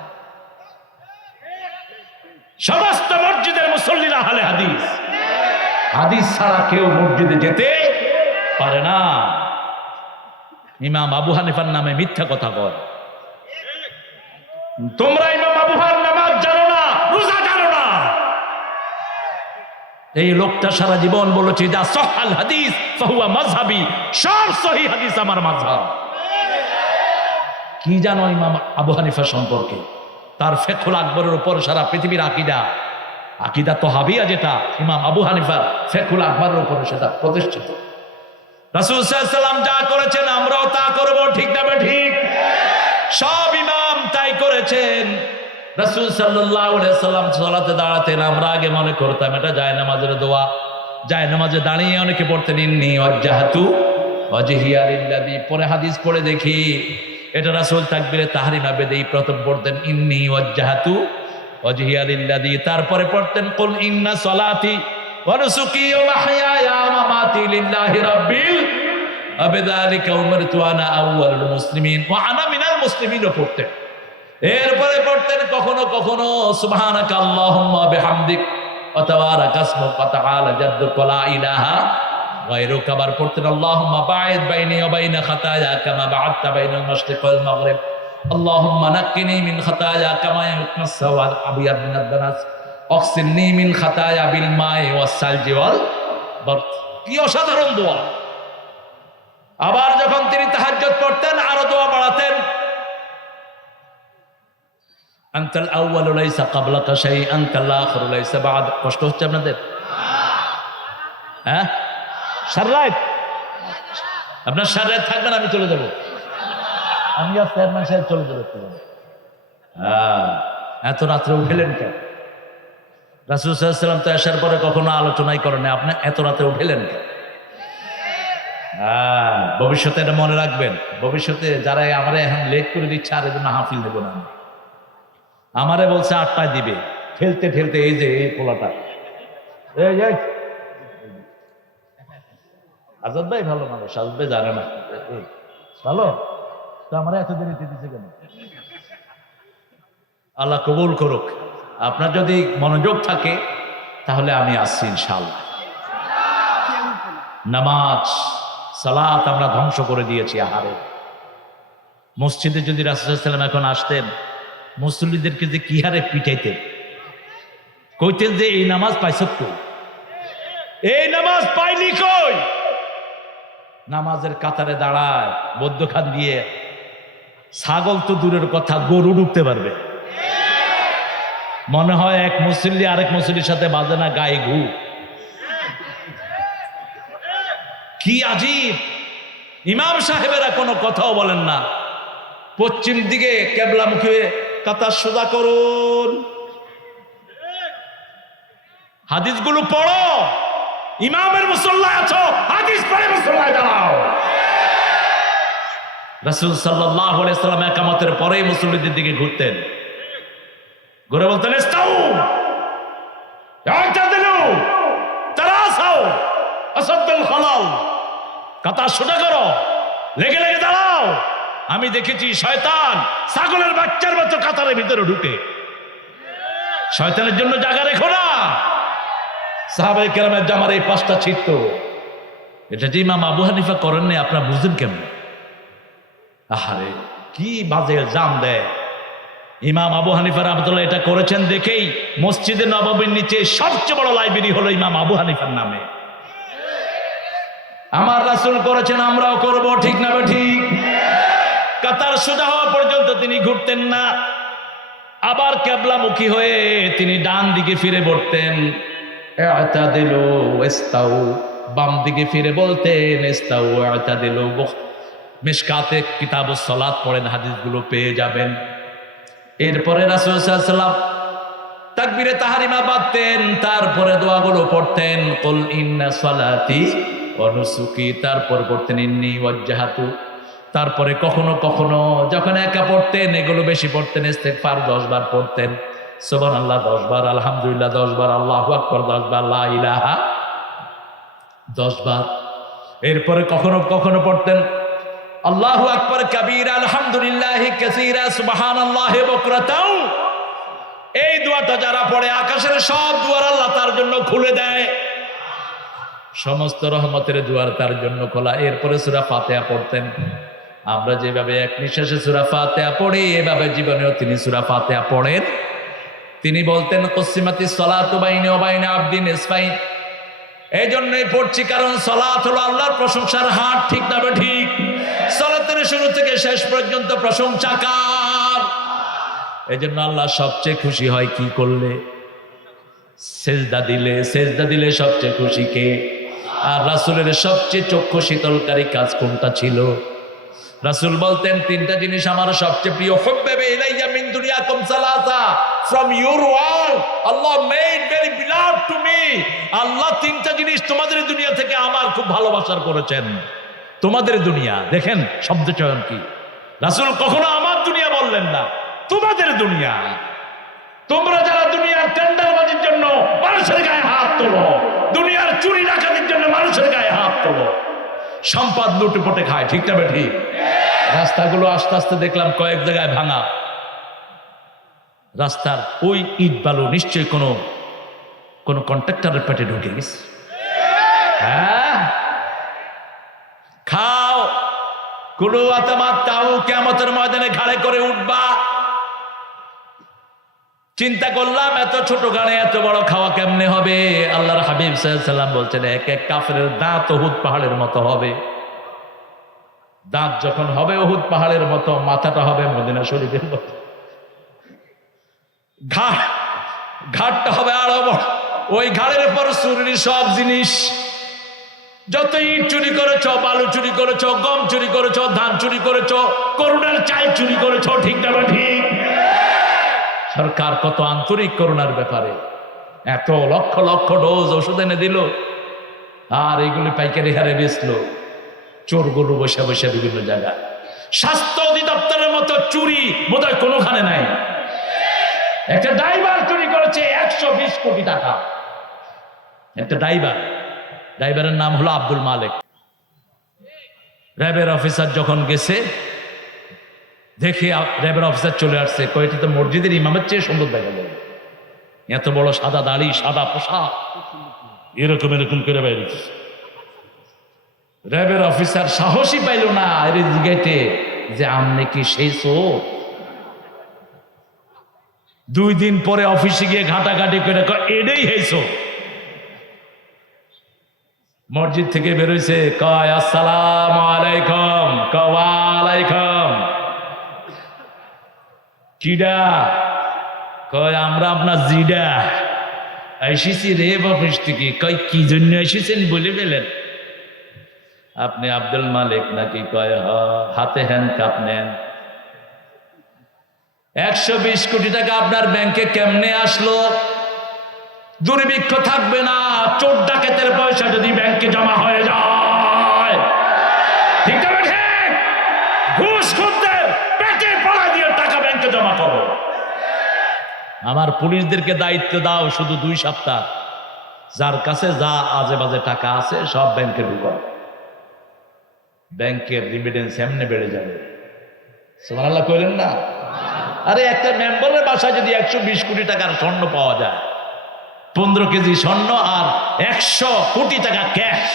সমস্ত মসজিদের মুসল্লিরা আহলে হাদিস। হাদিস ছাড়া কেউ মসজিদে যেতে পারে না। ইমাম আবু হানিফার নামে মিথ্যা কথা কয়। তোমরা ইমাম আবু হানিফার নামাজ জানো না, রোজা জানো না। এই লোকটা সারা জীবন বলেছে যা সহাল হাদিস ফাহুয়া মাযহাবি, সব সহিহ হাদিস আমার মাযহাব। কি জানো ইমাম আবু হানিফা সম্পর্কে? তার ফিকহুল আকবরের উপর সারা পৃথিবীর আকীদা তহাবিয়া, যেটা ইমাম আবু হানিফার ফিকহুল আকবরের উপর সেটা প্রতিষ্ঠিত। রাসূল সাল্লাল্লাহু আলাইহি ওয়াসাল্লাম যা করেছেন আমরাও তা করব, ঠিক না ঠিক? সব ইমাম তাই করেছেন। রাসূল সাল্লাল্লাহু আলাইহি ওয়াসাল্লাম সালাতে দাঁড়াতেন, আমরা আগে মনে করতাম এটা জায়নামাজের দোয়া। জায়নামাজে দাঁড়িয়ে অনেকে পড়তেন ইন্নী ওয়াজ্জাহাতু ওয়াজহিয়া লিল্লাযী। পরে হাদিস পড়ে দেখি এটা রাসূল তাকবীরে তাহরিমা বেদেই প্রথম পড়তেন ইন্নী ওয়াজ্জাহাতু ওয়াজহিয়া লিল্লাযী। তারপরে পড়তেন কুল ইন্না সলাতি ওয়া নুসুকি ওয়া মাহইয়ায়া ওয়া মামাতি লিল্লাহি রাব্বিল আবিযালিকা উমিরতু আনা আউয়ালুল মুসলিমিন ওয়া আনা মিনাল মুসলিমিনও পড়তেন। এরপরে পড়তেন কখনো কখনো সুবহানাকা আল্লাহুম্মা বিহামদিক ওয়া তাবারাকা ইসমুকা ওয়া তাআলা জাদ্দুকা ওয়া লা ইলাহা গায়রুকা। আবার পড়তেন আল্লাহুম্মা বাঈদ বাইনি ওয়া বাইনা খাতায়া কামা বা'আদতা বাইনাল মাশরিক ওয়াল মাগরিব। আল্লাহুম্মা নাক্কিনি মিন খাতায়া কামা ইয়ানকাস সাওয়াদ আবিয়াদ মিনাদ দানাস ওয়াগসিলনি মিন খাতায়া বিল মাই ওয়াস সালজি ওয়াল বারদ। কি অসাধারণ দোয়া! আবার যখন তিনি তাহাজ্জুদ পড়তেন আরো দোয়া বাড়াতেন, আনতাল আউয়ালু লাইসা ক্বাবলাকা শাই আনতাল আখিরু লাইসা বা'দ। কষ্ট হচ্ছে আপনাদের? হ্যাঁ, সারাত আপনার সারাত থাকবেন, আমি চলে যাব। আমি আর চেয়ারম্যান সাহেব চলে যাবে। হ্যাঁ, এত রাত্রে উঠেলেন কেন? রাসূল সাল্লাল্লাহু আলাইহি ওয়াসাল্লাম তো আসার পরে কখনো আলোচনাই করেন, আপনি এত রাতে উঠেলেন কেন? হ্যাঁ, ভবিষ্যতে এটা মনে রাখবেন। ভবিষ্যতে যারা আমারে এখন লেট করে দিচ্ছে আর এজন্য হাফিল দেব না। আমারে বলছে 8টায় দিবে, ঠেলতে ঠেলতে এই যে এই পোলাটা, এই আজাদ ভাই ভালো মানুষ, আজাদ ভাই জানে না ভালো তো আমার এত দেরিতে দিচ্ছে কেন? আল্লাহ কবুল করুক। আপনার যদি মনোযোগ থাকে তাহলে আমি আসছি ইনশাআল্লাহ। নামাজ সালাত আমরা ধ্বংস করে দিয়েছি। আহারে, মসজিদে যদি রাসূল সাল্লাল্লাহু আলাইহি ওয়াসাল্লাম এখন আসতেন, মুসল্লিদেরকে যে কি হারে পিটাইতেন, কইতেন যে এই নামাজ পাইছ কই, এই নামাজ পাইলি কই? নামাজের কাতারে দাঁড়ায় মধ্যখান দিয়ে ছাগল তো দূরের কথা, গরু ঢুকতে পারবে। মনে হয় এক মুসল্লি আরেক মুসল্লির সাথে বাজে না, গায়ে ঘু। কি আজীব! ইমাম সাহেবেরা কোনো কথাও বলেন না। পশ্চিম দিকে কেবলামুখী হয়ে কাতার সোজা করুন, হাদিসগুলো পড়ো। ইমামের মুসল্লায় আছো, হাদিস পড়ে মুসল্লায় দাঁড়াও। রাসূল সাল্লাল্লাহু আলাইহি ওয়াসাল্লাম ইকামতের পরেই মুসল্লিদের দিকে ঘুরতেন, ঘুরে বলতেন ইস্তাউ ইয়াতাদিলু তারাসাউ আসাদুল খালাল। কাতার সোজা করো, লেগে লেগে দাঁড়াও। আমি দেখেছি শয়তান ছাগলের বাচ্চার মতো কাতারের ভিতরে ঢুকে। শয়তানের জন্য জায়গা রেখো না। সাহাবায়ে কেরামের জামার এই 5টা ছিটত, এটা যে ইমাম আবু হানিফা করেননি, আপনারা বুঝেন কেমন? আহারে, কি বাজে জাম দেয়। ইমাম আবু হানিফা রাহমাতুল্লাহ এটা করেছেন দেখেই মসজিদে নববীর নিচে সবচেয়ে বড় লাইব্রেরি হলো ইমাম আবু হানিফার নামে। আমার রাসূল করেছেন, আমরাও করব, ঠিক না ঠিক? কাতার সোজা হওয়া পর্যন্ত তিনি ঘুরতেন না। আবার কিবলামুখী হয়ে তিনি ডান দিকে ফিরে পড়তেন, ইআতাদিলু ইস্তাউ। বাম দিকে ফিরে বলতেন ইস্তাউ ইআতাদিলু। মিশকাতে কিতাবুস সালাত পড়েন, হাদিসগুলো পেয়ে যাবেন। এরপরে রাসূল সাল্লাল্লাহু আলাইহি ওয়াসাল্লাম তাকবীরে তাহরিমা বাঁধতেন, তারপরে দোয়াগুলো পড়তেন, কুল ইন্না সালাতি ওয়া নুসুকি, তারপর পড়তেন ইন্নী ওয়াজ্জাহাতু, তারপরে কখনো কখনো যখন একা পড়তেন এগুলো বেশি পড়তেন, ইস্তেগফার 10 বার পড়তেন, সুবহানাল্লাহ 10 বার, আলহামদুলিল্লাহ 10 বার, আল্লাহু আকবার 10 বার, লা ইলাহা 10 বার। এরপরে কখনো কখনো পড়তেন আল্লাহু আকবার কাবীরা, আলহামদুলিল্লাহি কাসীরা, সুবহানাল্লাহি বুকরাতাও। এই দোয়াটা যারা পড়ে আকাশের সব দুয়ার আল্লাহ তার জন্য খুলে দেয়, সমস্ত রহমতের দুয়ার তার জন্য খোলা। এরপরে সূরা ফাতিহা পড়তেন। আমরা যেভাবে এক নিঃশ্বাসে সূরা ফাতিহা পড়ি এভাবে জীবনেও তিনি সূরা ফাতিহা পড়েন। তিনি বলতেন কুসিমাতিস সালাতু বাইনি ওয়া বাইনা আবদি নিসফাইন। এই জন্যই পড়ছি কারণ সালাত হলো আল্লাহর প্রশংসার হাট, ঠিক না ঠিক? সালাতের শুরু থেকে শেষ পর্যন্ত প্রশংসা কার? এই জন্য আল্লাহ সবচেয়ে খুশি হয় কি করলে? সেজদা দিলে। সেজদা দিলে সবচেয়ে খুশি কে? আর রাসূলের সবচেয়ে চক্ষু শীতলকারী কাজ কোনটা ছিল? রাসূল বলতেন তিনটা জিনিস আমার সবচেয়ে প্রিয়, হুব্বিবা ইলাইয়া মিন দুনিয়াকুম সালাসা, from your world Allah made very beloved to me. আল্লাহ তিনটা জিনিস তোমাদের দুনিয়া থেকে আমার খুব ভালোবাসার করেছেন। তোমাদের দুনিয়া, দেখেন শব্দ চয়ন কি, রাসূল কখনো আমার দুনিয়া বললেন না, তোমাদের দুনিয়া। তোমরা যারা দুনিয়ার টেন্ডারবাজির জন্য মানুষের গায়ে হাত তোলো, দুনিয়ার চুরি ডাকাতির জন্য মানুষের গায়ে হাত তোলো, সম্পদ লুটেপুটে খায়, ঠিক না ঠিক? রাস্তাগুলো আস্তে আস্তে দেখলাম কয়েক জায়গায় ভাঙা, রাস্তার ওই ইট বালু নিশ্চয়ই কোন কন্ট্রাক্টরের পেটে ঢুকে গেছে। হ্যাঁ, খাও কুলু আতামাত্তাউ, কিয়ামতের ময়দানে ঘাড়ে করে উঠবা। চিন্তা করলাম এত ছোট গানে এত বড় খাওয়া কেমনে হবে? আল্লাহর হাবিব সাল্লাল্লাহু আলাইহি ওয়াসাল্লাম বলছেন এক এক কাফেরের দাঁত উহুদ পাহাড়ের মতো হবে। দাঁত যখন হবে উহুদ পাহাড়ের মতো, মাথাটা হবে মদিনা শরীফের মতো, ঘাটটা হবে আরো বড়। ওই ঘাড়ের উপর চুরির সব জিনিস, যত ইট চুরি করেছ, বালু চুরি করেছ, গম চুরি করেছ, ধান চুরি করেছ, করুণার চাল চুরি করেছ, ঠিক না ঠিক? সরকার কত আন্তরিক করুণার ব্যাপারে, এত লক্ষ লক্ষ ডোজ ওষুধ এনে দিল, আর এগুলি পাইকারি হারে বেচলো চোরগুলো বসে বসে বিভিন্ন জায়গায়। স্বাস্থ্য অধিদপ্তরের মতো চুরি বোধহয় কোনোখানে নাই। একটা ড্রাইভার চুরি করেছে 120 কোটি টাকা। একটা ড্রাইভারের নাম হলো আব্দুল মালিক। র্যাবের অফিসার যখন গেছে দেখে র্যাবের অফিসার চলে আসছে, কয়েকটি তো মসজিদের ইমামের চেয়ে সুন্দর দেখা যায়, এত বড় সাদা দাড়ি, সাদা পোশাক, এরকম এরকম করে বাইরেছে। র্যাবের অফিসার সাহসী পাইল না এর জিজ্ঞাসে যে আমনে কি সেই চোর? 2 দিন পরে অফিসে গিয়ে ঘাটাঘাটি করে এটাই হয়েছ। মসজিদ থেকে বেরোইছে, কয় আসসালামু আলাইকুম, ওয়ালাইকুম। কিডা? কয় আমরা আপনার জিডা এসেছি রেব অফিস থেকে। কয় কি জন্য এসেছেন বলে ফেলেন। আপনি আব্দুল মালিক নাকি? কয় হাতে হ্যান্ডকাপ নেন। 120 কোটি টাকা আপনার ব্যাংকে কেমনে আসলো? দুর্ভিক্ষ থাকবে না, চোর ডাকাতের পয়সা যদি ব্যাংকে জমা হয়ে যায়, ঠিক না ঠিক? ঘুষ খোরদের পেটে পড়া দিয়ে টাকা ব্যাংকে জমা করো। আমার পুলিশদেরকে দায়িত্ব দাও শুধু 2 সপ্তাহ, যার কাছে যা আজে বাজে টাকা আছে সব ব্যাংকে ঢুকাও, ব্যাংকের রিমিটেন্স এমনি বেড়ে যাবে। সুবহানাল্লাহ কইলেন না? আরে একটা মেম্বারের বাসায় যদি 120 কোটি টাকার স্বর্ণ পাওয়া যায়, 15 কেজি স্বর্ণ আর 100 কোটি টাকা ক্যাশ,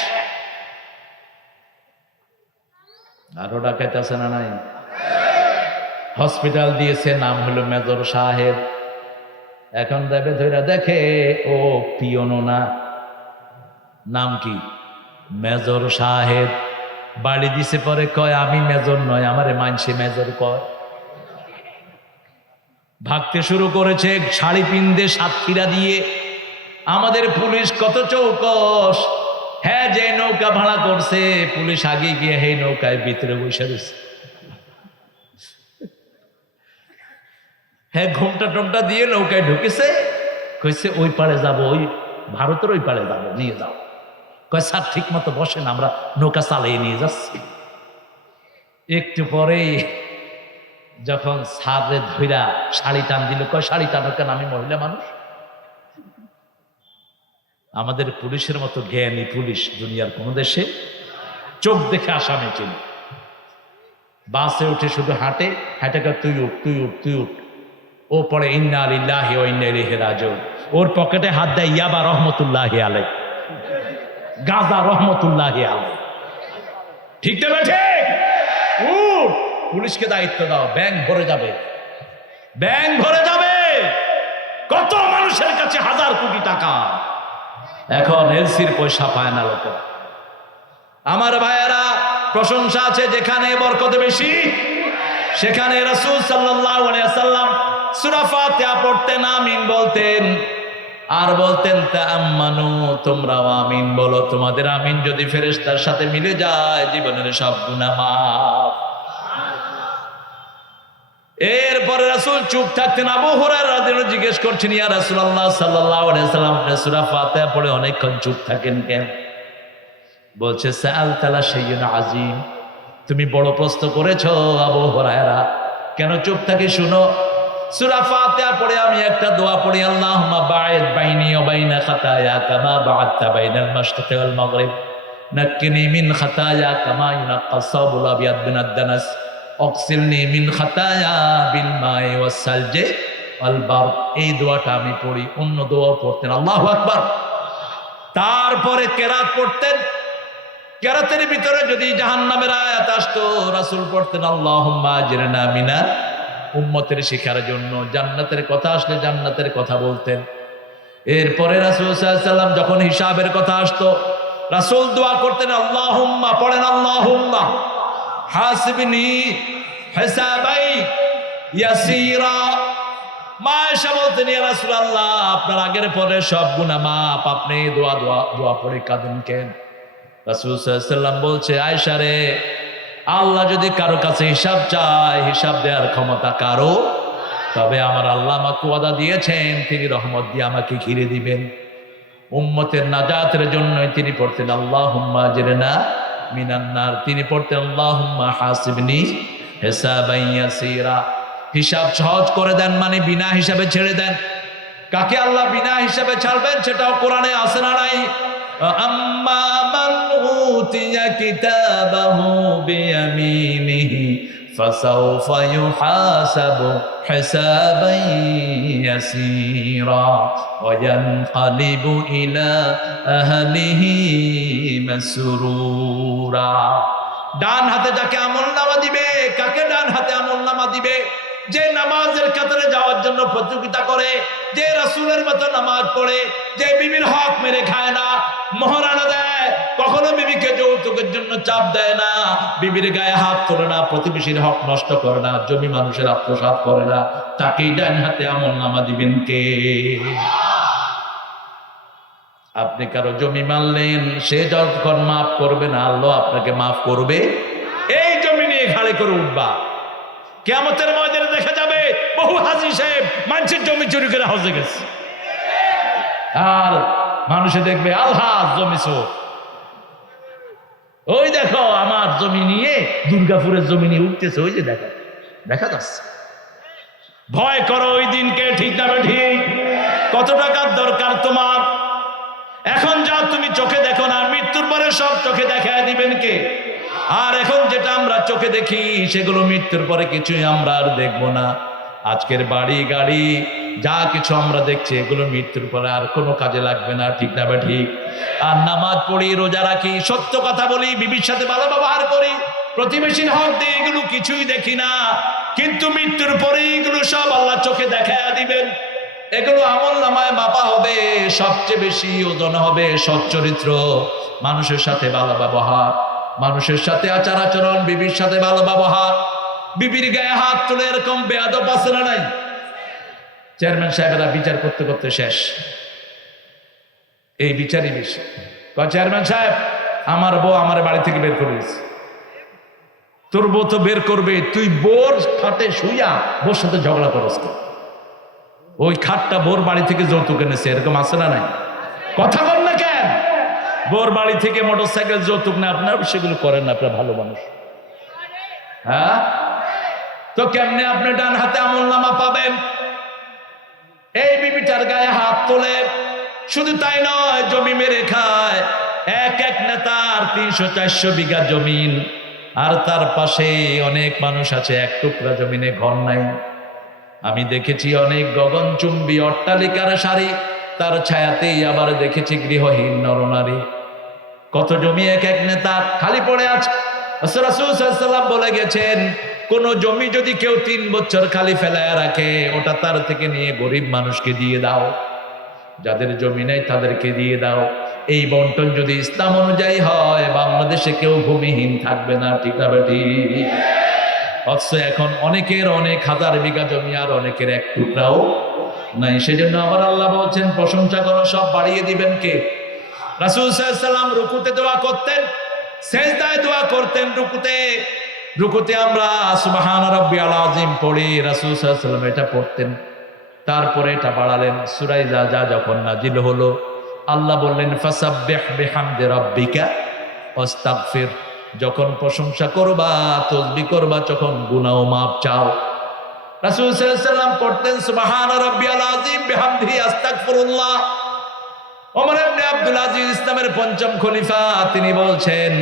আরো ডাকাত আছে না নাই? হসপিটাল দিয়েছে, নাম হলো মেজর সাহেব। এখন যাবে ধরে দেখে ও পিয়নো না, নাম কি? মেজর সাহেব। বাড়ি দিছে, পরে কয় আমি মেজর নয়, আমারে মানসে মেজর কয়। ভাগতে শুরু করেছে, শাড়ি পিন্দে সাতক্ষীরা দিয়ে। আমাদের পুলিশ কত চৌকস। হ্যাঁ, যে নৌকা ভাড়া করছে পুলিশ আগে গিয়ে সেই নৌকায় ভিতরে বসে রয়েছে। হ্যাঁ, ঘুমটা টুমটা দিয়ে নৌকায় ঢুকেছে, কইছে ওই পারে যাব, ওই ভারতের ওই পারে যাব, নিয়ে যাও। কয় স্যার ঠিক মতো বসেন, আমরা নৌকা চালিয়ে নিয়ে যাচ্ছি। একটু পরেই যখন স্যারে ধইরা শাড়ি টান দিল, কয় শাড়ি টানো কেন, আমি মহিলা মানুষ। আমাদের পুলিশের মতো জ্ঞানী পুলিশ দুনিয়ার কোন দেশে, চোখ দেখে আসামি চিনি। বাসে উঠে শুধু হাঁটে, হাঁটে তুই উঠ, তুই উঠ, তুই উঠ। ও পরে ইন্না লিল্লাহি ওয়া ইন্না ইলাইহি রাজিউন। ওর পকেটে হাত দেয় ইয়াবা রহমতুল্লাহি আলাইহি, গাঁজা রহমতুল্লাহি আলাইহি। ঠিক না বেঠে? পুলিশকে দায়িত্ব দাও, ব্যাংক ভরে যাবে, ব্যাংক ভরে যাবে। কত মানুষের কাছে হাজার কোটি টাকা, এখন এলসির পয়সা পায় না লোক। আমার ভাইয়েরা, প্রশংসা আছে যেখানে বরকত বেশি, সেখানে রাসূল সাল্লাল্লাহু আলাইহি ওয়াসাল্লাম সূরা ফাতিহা পড়তেন, আমিন বলতেন, আর বলতেন তাআম্মানু, তোমরাও আমিন বলো। তোমাদের আমিন যদি ফেরেশতার সাথে মিলে যায়, জীবনের সব গুনাহ মাফ। এরপরে রাসূল চুপ থাকতেন। আবু হুরায়রা রাদিয়াল্লাহু জিজ্ঞেস করছেন, ইয়া রাসূলুল্লাহ সাল্লাল্লাহু আলাইহি ওয়াসাল্লাম, আপনি সূরা ফাতিহা পড়ে অনেকক্ষণ চুপ থাকেন কেন? বলছে সাআলতালা শাইউন আযীম, তুমি বড় প্রশ্ন করেছো আবু হুরায়রা। কেন চুপ থাকি শুনো। সূরা ফাতিহা পড়ে আমি একটা দোয়া পড়ি, আল্লাহুম্মা বা'id বাইনি ওয়া বাইনা খাতায়া কামা বা'adta বাইনাল মাশরিকি ওয়াল মাগরিব, নাক্কিনি মিন খাতায়া কামা ইউনাক্কাস সাওবুল আবিয়াদ মিনাদ দানাস, অক্সিলনি মিন খাতায়া বিল মাই ওয়াস সালজি ওয়াল বারদ। এই দোয়াটা আমি পড়ি। অন্য দোয়া পড়তেন। আল্লাহু আকবার। তারপরে কেরাত পড়তেন। কেরাতের ভিতরে যদি জাহান্নামের আয়াত আসতো, রাসূল পড়তেন আল্লাহুম্মা আজরিনা মিনার, উম্মতের শিখার জন্য। জান্নাতের কথা আসলে জান্নাতের কথা বলতেন। এরপরে রাসূল সাল্লাল্লাহু আলাইহি ওয়াসাল্লাম যখন হিসাবের কথা আসতো, রাসূল দোয়া করতেন আল্লাহুম্মা, পড়েন আল্লাহুম্মা হাসিবনি হিসাবাই ইয়াসীরা। মা আয়েশা বলতেন, ইয়া রাসূলুল্লাহ, আপনার আগের পরে সব গুনাহ মাফ, আপনি দোয়া পড়ে কাঁদেন কেন? রাসূল সাল্লাল্লাহু আলাইহি ওয়াসাল্লাম বলছে, আয়েশা রে, আল্লাহ যদি কারো কাছে হিসাব চায়, হিসাব দেওয়ার ক্ষমতা কারো, তবে আমার আল্লাহ আমাকে ওয়াদা দিয়েছেন, তিনি রহমত দিয়ে আমাকে ঘিরে দিবেন। উম্মতের নাজাতের জন্যই তিনি পড়তেন আল্লাহুম্মা আজরিনা মিনান নার। তিনি পড়তেন আল্লাহুম্মা হাসিবনি হিসাবান ইয়াসীরা। হিসাব সহজ করে দেন মানে বিনা হিসাবে ছেড়ে দেন। কাকে আল্লাহ বিনা হিসাবে ছাড়বেন সেটাও কোরআনে আছে না নাই? আম্মা মান উতিয়া কিতাবাহু বিয়ামিনিহি ফাসাউফা ইউহাসাবু হিসাবান ইয়াসীরা ওয়া ইয়ানকালিবু ইলা আহলিহি মাসরুরা। ডান হাতে যাকে আমলনামা দিবে, কাকে ডান হাতে আমলনামা দিবে? যে নামাজের কাতারে যাওয়ার জন্য প্রতিযোগিতা করে, যে রাসূলের মতো নামাজ পড়ে, যে বিবির হক মেরে খায় না, মহারানা দেয়, কখনো বিবিকে যৌতুকের জন্য চাপ দেয় না, বিবির গায়ে হাত তোলে না, প্রতিবেশীর হক নষ্ট করে না, জমি মানুষের আত্মসাৎ করে না, তাকেই ডান হাতে আমলনামা দিবেন কে? আপনি কারো জমি মানলেন, সে যতক্ষণ মাফ করবে না, আল্লাহ আপনাকে মাফ করবে। এই জমি নিয়ে ঘাড়ে করে উঠবা, কিয়ামতের ময়দানে দেখা যাবে বহু হাজী সাহেব মানুষের জমি চুরি করে হজে গেছে, আর মানুষে দেখবে আলহাজ জমি চোর। ওই দেখো আমার জমি নিয়ে দুর্গাপুরের জমি নিয়ে উঠতেছে, ওই যে দেখা যাচ্ছে। ভয় করো ওই দিনকে, ঠিক না ঠিক? কত টাকার দরকার তোমার? এখন যা তুমি চোখে দেখো না, মৃত্যুর পরে সব চোখে দেখায় দিবেন কে? আর এখন যেটা আমরা চোখে দেখি সেগুলো মৃত্যুর পরে কিছুই আমরা আর দেখবো না। আজকের বাড়ি গাড়ি যা কিছু আমরা দেখছি, এগুলো মৃত্যুর পরে আর কোনো কাজে লাগবে না, ঠিক না বা ঠিক? আর নামাজ পড়ি, রোজা রাখি, সত্য কথা বলি, বিবির সাথে ভালো ব্যবহার করি, প্রতিবেশীর হক দিয়ে, এগুলো কিছুই দেখি না, কিন্তু মৃত্যুর পরে এগুলো সব আল্লাহ চোখে দেখায় দিবেন। এগুলো আমলনামায় মাপা হবে। সবচেয়ে বেশি ওজন হবে সচ্চরিত্র, মানুষের সাথে ভালো ব্যবহার, মানুষের সাথে আচার আচরণ, বিবির সাথে ভালো ব্যবহার। বিবির গায়ে হাত তুলে এরকম বেয়াদব আছে না নাই? চেয়ারম্যান সাহেবেরা বিচার করতে করতে শেষ, এই বিচারই বেশি। চেয়ারম্যান সাহেব, আমার বউ আমার বাড়ি থেকে বের করে দিয়েছে। তোর বউ তো বের করবে, তুই বোর খাটে শুইয়া বোর সাথে ঝগড়া করস। ওই খাটটা বোর বাড়ি থেকে যৌতুক এনেছে, এরকম আছে না নাই? কথা বল না কেন? বোর বাড়ি থেকে মোটরসাইকেল যৌতুক না, আপনার সেগুলো করেন না, আপনার ভালো মানুষ। হ্যাঁ, তো কেমনে আপনি ডান হাতে আমলনামা পাবেন? এই বিবিটার গায়ে হাত তোলে। শুধু তাই নয়, জমি মেরে খায়। এক এক নেতার 300-400 বিঘা জমিন, আর তার পাশে অনেক মানুষ আছে এক টুকরা জমিনে ঘর নাই। আমি দেখেছি অনেক গগনচুম্বী অট্টালিকার সারি, তার ছায়াতেই আবার দেখেছি গৃহহীন নরনারী। কত জমি এক এক নেতার খালি পড়ে আছে। রাসূল সাল্লাল্লাহু আলাইহি ওয়াসাল্লাম বলে গেছেন, কোন জমি যদি কেউ 3 বছর খালি ফেলায় রাখে, ওটা তার থেকে নিয়ে গরিব মানুষকে দিয়ে দাও। যাদের জমি নেই তাদেরকে দিয়ে দাও। এই বন্টন যদি ইসলাম অনুযায়ী হয়, বাংলাদেশে কেউ ভূমিহীন থাকবে না। ঠিক না বেটি? অথচ এখন অনেকের অনেক হাজার বিঘা জমি, আর অনেকের এক টুকরাও নাই। সেজন্য আবার আল্লাহ বলছেন, প্রশংসা করো, সব বাড়িয়ে দিবেন কে? রাসূল সাল্লাল্লাহু আলাইহি ওয়াসাল্লাম রুকুতে দোয়া করতেন, সেজদায় দোয়া করতেন। রুকুতে আমরা সুবহান রাব্বিয়াল আযীম পড়ি, রাসূল সাল্লাল্লাহু আলাইহি ওয়াসাল্লাম এটা পড়তেন। তারপরে এটা বাড়ালেন। সূরা ইজা যখন নাজিল হলো, আল্লাহ বললেন, ফাসাব্বিহ বিহামদি রাব্বিকা ওয়াস্তাগফির। যখন প্রশংসা করবা, তাসবিহ করবা, যখন গুনাহ মাফ চাও। রাসূল সাল্লাল্লাহু আলাইহি ওয়াসাল্লাম পড়তেন, সুবহান রাব্বিয়াল আযীম বিহামদিহি আস্তাগফিরুল্লাহ। ওমর ইবনে আব্দুল আজিজ, ইসলামের ৫ম খলিফা, তিনি বলছেন,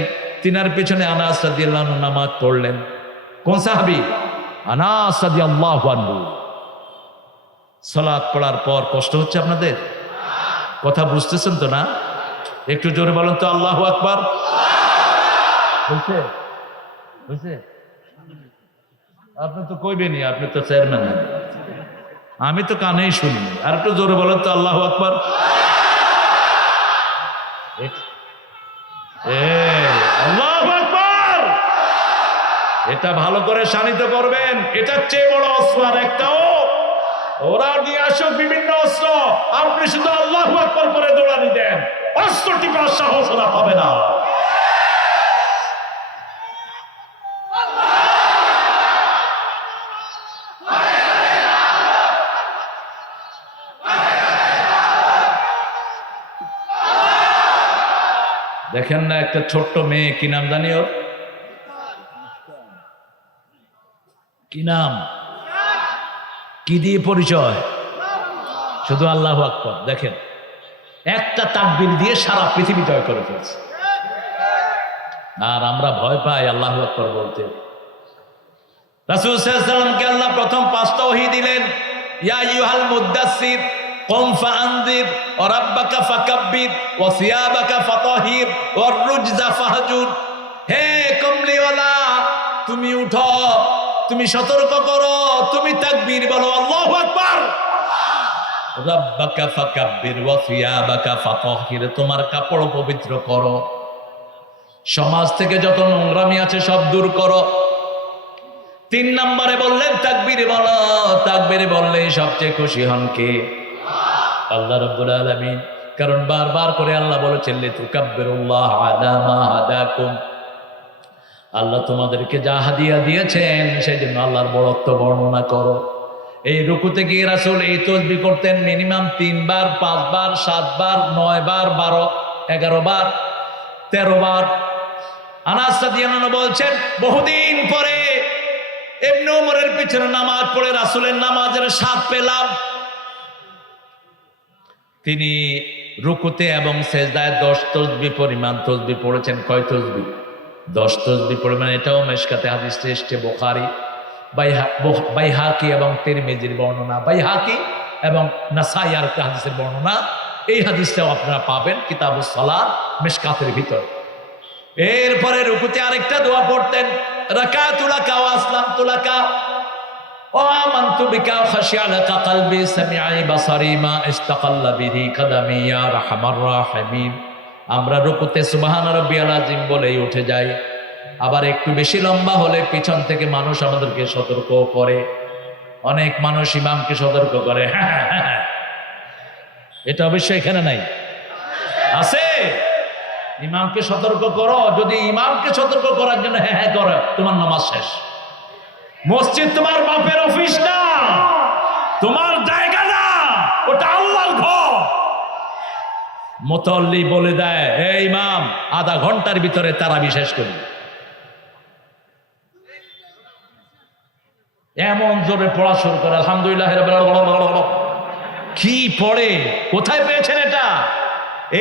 তিনার পিছনে আনাস রাদিয়াল্লাহু আনহু নামাজ পড়লেন। কোন সাহাবী? আনাস রাদিয়াল্লাহু আনহু। সালাত পড়ার পর কষ্ট হচ্ছে আপনাদের? কথা বুঝতেছেন তো না? একটু জোরে বলেন তো, আল্লাহু আকবার। বুঝছে? আপনি তো কইবেনই, আপনি তো চেয়ারম্যান। আমি তো কানেই শুনি। আর একটু জোরে বলেন তো, আল্লাহু আকবার। আল্লাহু আকবার। এটা ভালো করে শানিত করবেন। এটার চেয়ে বড় অস্ত্র আর একটাও। ওরা নিয়ে আসো বিভিন্ন অস্ত্র, আপনি শুধু আল্লাহু আকবার করে দৌড়ানি দেন, অস্ত্র টিপার সাহস ওরা পাবে না। দেখেন না, একটা ছোট্ট মেয়ে, কি নাম জানি ওর? কি নাম? কি দিয়ে পরিচয়? শুধু আল্লাহু আকবার। দেখেন, একটা তাকবীর দিয়ে সারা পৃথিবী জয় করে ফেলছে। আর আমরা ভয় পাই আল্লাহু আকবার বলতে। রাসূল সাল্লাল্লাহু আলাইহি ওয়াসাল্লামকে আল্লাহ প্রথম 5টা ওহী দিলেন। ইয়া আইয়ুহাল মুদ্দাসসির কুম ফাআনযির ওয়া রাব্বাকা ফাকাব্বির ওয়া সিয়াবাকা ফাতাহির ওয়ার রুজজা ফাহজুর। হে কমলিওয়ালা, তুমি উঠো, তুমি সতর্ক করো, তুমি তাকবীর বলো, আল্লাহু আকবার। রাব্বাকা ফাকাব্বির ওয়া সিয়াবাকা ফাতাহির, তোমার কাপড় পবিত্র করো, সমাজ থেকে যত নোংরামি আছে সব দূর করো। 3 নম্বরে বললেন তাকবীর বলো। তাকবীর বললে সবচেয়ে খুশি হন কে? আল্লাহ রাব্বুল আলামিন। কারণ বারবার করে আল্লাহ বলেছেন, লিতুকাব্বিরুল্লাহ আলা মা হাদাকুম। আল্লাহ তোমাদেরকে যা হাদিয়া দিয়েছেন সেই জন্য আল্লাহর বড়ত্ব বর্ণনা করো। এই রুকুতে গিয়ে রাসূল এই তাসবিহ করতেন মিনিমাম 3 বার, 5 বার, 7 বার, 9 বার, 12, 11 বার, 13 বার। আনাস রাদিয়াল্লাহু আনহু বলছেন, বহুদিন পরে ইবনে ওমরের পিছনে নামাজ পড়ে রাসূলের নামাজের স্বাদ পেলাম। তিনি রুকুতে এবং সেজদায় 10 তাসবিহ পরিমাণ তাসবিহ পড়েছেন। কয় তাসবিহ? 10 তাসবিহ পরিমাণ। এটাও মেশকাতে হাদিস এসেছে, বুখারী, বাইহাকি এবং তিরমিজির বর্ণনা, বাইহাকি এবং নাসাই আর একটা হাদিসের বর্ণনা। এই হাদিসটাও আপনারা পাবেন কিতাবুস সালাত মেশকাতের ভিতর। এরপরে রুকুতে আরেকটা দোয়া পড়তেন, রাকাতু লাকা ওয়া আসলামতু লাকা ওয়া আমানতু বিকা ওয়া খাশিয়া লাকা কলবি সামিআই বাসারি মা ইস্তাকাল্লা বিহি কদমি ইয়া রাহমার রাহিমিন। আমরা রুকুতে সুবহান রাব্বিয়াল আযীম বলেই উঠে যাই। আবার একটু বেশি লম্বা হলে পিছন থেকে মানুষ আমাদেরকে সতর্ক করে। অনেক মানুষ ইমামকে সতর্ক করে, হ্যাঁ, এটা অবশ্যই এখানে নাই, আছে। ইমামকে সতর্ক করো। যদি ইমামকে সতর্ক করার জন্য হ্যাঁ হ্যাঁ করো, তোমার নামাজ শেষ। মসজিদ তোমার বাপের অফিস না, তোমার জায়গা না। ওটা আল্লাহর ঘর। মুতাল্লি বলে দেয়, এই ইমাম আধা ঘন্টার ভিতরে তারাবি শেষ করি। এমন জোরে পড়া শুরু করে, আলহামদুলিল্লাহ কি পড়ে, কোথায় পেয়েছেন এটা?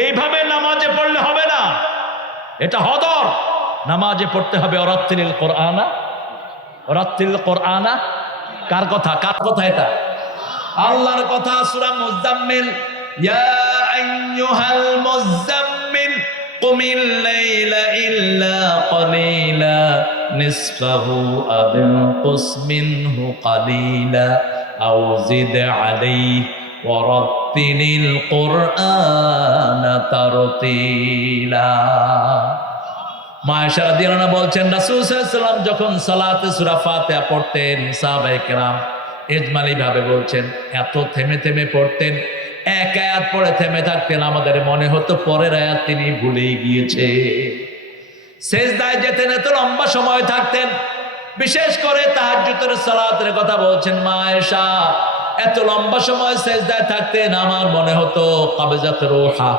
এইভাবে নামাজে পড়লে হবে না, এটা হদর। নামাজে পড়তে হবে ওরাত্তিল কোরআনা, ওরাত্তিল কোরআনা। কার কথা? কার কথা এটা? আল্লাহর কথা। সূরা মুজাম্মিল, ইয়া আইয়ুহাল মুজাম্মিল কুমিল লাইলা ইল্লা ক্বালিলা নিসফাহু আও ইনকুস মিনহু ক্বালিলা আও জিদ আলাইহি ওয়ারাত্তিলিল কুরআনা তারতিলা। মা আয়েশা রাদিয়াল্লাহু আনহা বলছেন, রাসূল সাল্লাল্লাহু আলাইহি ওয়াসাল্লাম যখন সালাতে সূরা ফাতিহা পড়তেন, সাহাবায়ে কেরাম ইজমালি ভাবে বলছেন এত থেমে থেমে পড়তেন, এক আয়াত পড়ে থেমে থাকতেন, আমাদের মনে হতো পরের আয়াত তিনি ভুলেই গিয়েছে। সেজদায় যেতেন, এত লম্বা সময় থাকতেন। বিশেষ করে তাহাজ্জুদের সালাতের কথা বলছেন মা আয়েশা, এত লম্বা সময় সেজদায় থাকতেন, আমার মনে হতো কাবজাত রূহা,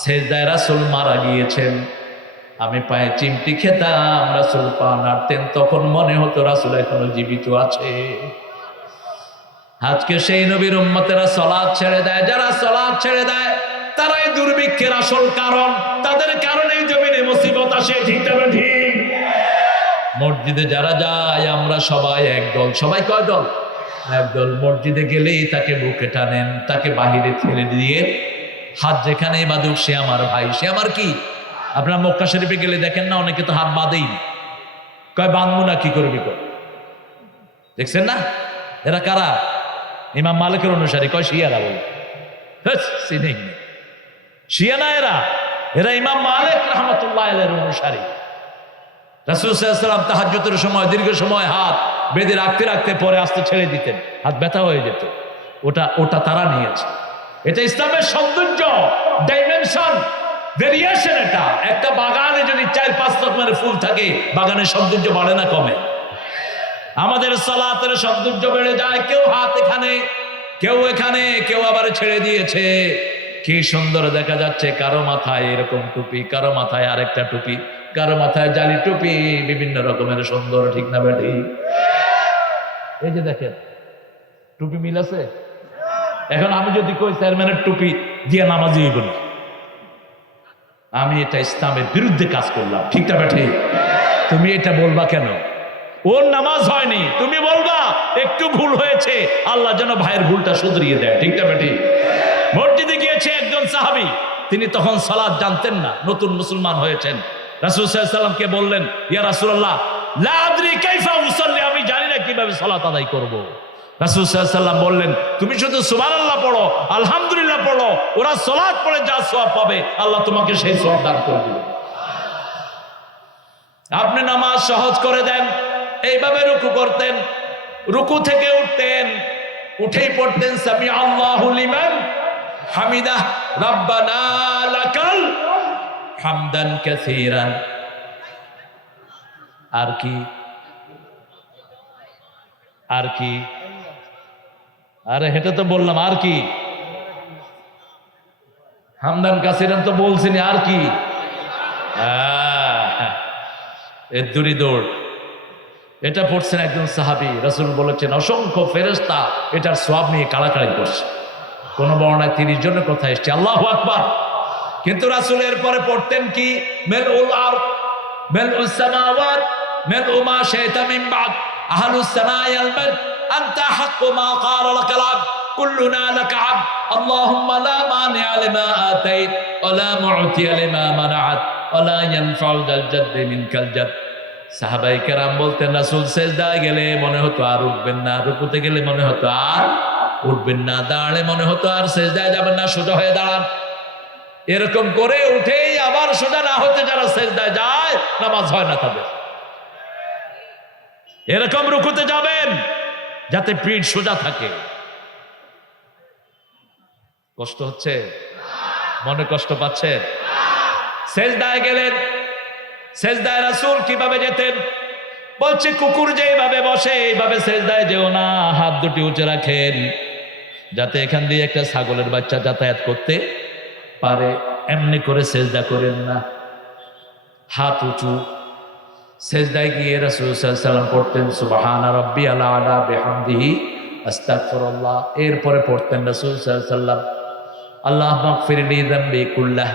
সেজদায় রাসূল মারা গিয়েছেন। আমি পায়ে চিমটি খেতাম, রাসূল পা নাড়তেন, তখন মনে হতো রাসূল এখনো জীবিত আছে। আজকে সেই নবীর উম্মতেরা সালাত ছেড়ে দেয়। যারা সালাত ছেড়ে দেয় তারাই দুর্ভিক্ষের আসল কারণ। তাদের কারণেই জমিনে মুসিবত আসে। ঠিক না ঠিক? মসজিদে যারা যায় আমরা সবাই একদল। সবাই কয় দল? একদল। মসজিদে গেলেই তাকে বুকে টানেন, তাকে বাহিরে ঠেলে দিয়ে হাত যেখানেই বাঁধুক সে আমার ভাই, সে আমার কি। আপনারা মক্কা শরীফে গেলে দেখেন না, অনেকে তো হাত বাঁধেই না, কয় বাঁধবো না, কি করবি কর। দেখছেন না? এরা কারা? ইমাম মালিকের অনুসারী, কয় শিয়ারা বলে। শিয়া না এরা, এরা ইমাম মালিক রাহমাতুল্লাহ আলাইহির অনুসারী। রাসূল সাল্লাল্লাহু আলাইহি ওয়াসাল্লাম তাহাজ্জুদের সময় দীর্ঘ সময় হাত বেঁধে রাখতে রাখতে পরে আস্তে ছেড়ে দিতেন, হাত ব্যথা হয়ে যেত। ওটা তারা নিয়েছে। এটা ইসলামের সৌন্দর্য, ডাইমেনশন, ভেরিয়েশন। এটা একটা বাগানে যদি 4-5 রকমের ফুল থাকে, বাগানের সৌন্দর্য বাড়ে না কমে? আমাদের সালাতের সৌন্দর্য বেড়ে যায়। কেউ হাত এখানে, কেউ এখানে, কেউ আবার ছেড়ে দিয়েছে। কি সুন্দর দেখা যাচ্ছে। কারো মাথায় এরকম টুপি, কারো মাথায় আরেকটা টুপি, কারো মাথায় জালি টুপি, বিভিন্ন রকমের সুন্দর। ঠিক না বেঠি? এই যে দেখেন টুপি মিল আছে। এখন আমি যদি কই চেয়ারম্যানের টুপি দিয়ে নামাজি হইব না, আমি এটা ইসলামের বিরুদ্ধে কাজ করলাম। ঠিক না বেঠি? তুমি এটা বলবা কেন? ওর নামাজ হয়নি, তুমি বলবা একটু ভুল হয়েছে, আল্লাহ যেন ভাইয়ের ভুলটা শুধরিয়ে দেয়। ঠিক না বেঠি? মসজিদে গিয়েছে একজন সাহাবী, তিনি তখন সালাত জানতেন না, নতুন মুসলমান হয়েছেন। রাসূল সাল্লাল্লাহু আলাইহি ওয়াসাল্লামকে বললেন, ইয়া রাসূলুল্লাহ লা আদরি কাইফা উসাল্লি, আমি জানি না কিভাবে সালাত আদায় করব। রাসূল সাল্লাল্লাহু আলাইহি ওয়াসাল্লাম বললেন, তুমি শুধু সুবহানাল্লাহ পড়ো, আলহামদুলিল্লাহ পড়ো, ওরা সালাত পড়ে যা সওয়াব পাবে আল্লাহ তোমাকে সেই সওয়াব দান করে দিবেন। আপনি নামাজ সহজ করে দেন। এইভাবে রুকু করতেন, রুকু থেকে উঠতেন, উঠেই পড়তেন সামি আল্লাহু লিমান হামিদাহ রাব্বানা লাকাল হামদান কাসীরান। আর কি? আর কি? আরে এটা তো বললাম। আর কি? হামদান কাসীরান তো বলছিনি। আর কি? এর দূরি দৌড়। এটা পড়ছেন একজন সাহাবী। রাসূল বলেছেন অসংখ্য ফেরেশতা এটার সওয়াব নিয়ে কাড়াকাড়ি করছে। কোন বর্ণনায় 30 জনের কথা এসেছে। আল্লাহু আকবার। কিন্তু রাসূল এর পরে পড়তেন কি? মিলউল আরদ মিলউস সামাওয়াত মিলউ মা শাইতা মিন বাদ আহলুস সানাই আল বাদ আনতা হাক্কু মা ক্বালা লাকাল আবদ কুল্লুনা লাকা আবদ আল্লাহুম্মা লা মানিআ লিমা আতাইত ওয়া লা মু'তিয়া লিমা মানাআত ওয়া লা ইয়ানফা'ু যাল জাদ্দি মিনকাল জাদ। সাহাবায়ে কেরাম বলতেন রাসূল সিজদায় গেলে মনে হতো আর উঠবেন না, রুকুতে গেলে মনে হতো আর উঠবেন না, দাঁড়ালে মনে হতো আর সিজদায় যাবেন না, সোজা হয়ে দাঁড়ান। এরকম করে উঠেই আবার সোজা না হতে যারা সিজদায় যায় নামাজ হয় না তাদের। এরকম রুকুতে যাবেন যাতে পিঠ সোজা থাকে। কষ্ট হচ্ছে? মনে কষ্ট পাচ্ছেন? সিজদায় গেলেন, সিজদায় রাসূল কিভাবে যেতেন? বলছে কুকুর যেভাবে বসে এইভাবে সিজদায় যেও না, হাত দুটি উঁচে রাখেন। যাতে এখান দিয়ে একটা ছাগলের বাচ্চা যাতায়াত করতে পারে। এমনি করে সেজদা করেন না, হাত উঁচু। সেজদায় গিয়ে রাসূল সাল্লাল্লাহু আলাইহি ওয়াসাল্লাম পড়তেন সুবহানা রাব্বিয়াল আলা বিহামদিহি আস্তাগফিরুল্লাহ। এরপরে পড়তেন রাসূল সাল্লাল্লাহু আলাইহি ওয়াসাল্লাম আল্লাহুম্মা গফিরলি যামবি কুল্লাহ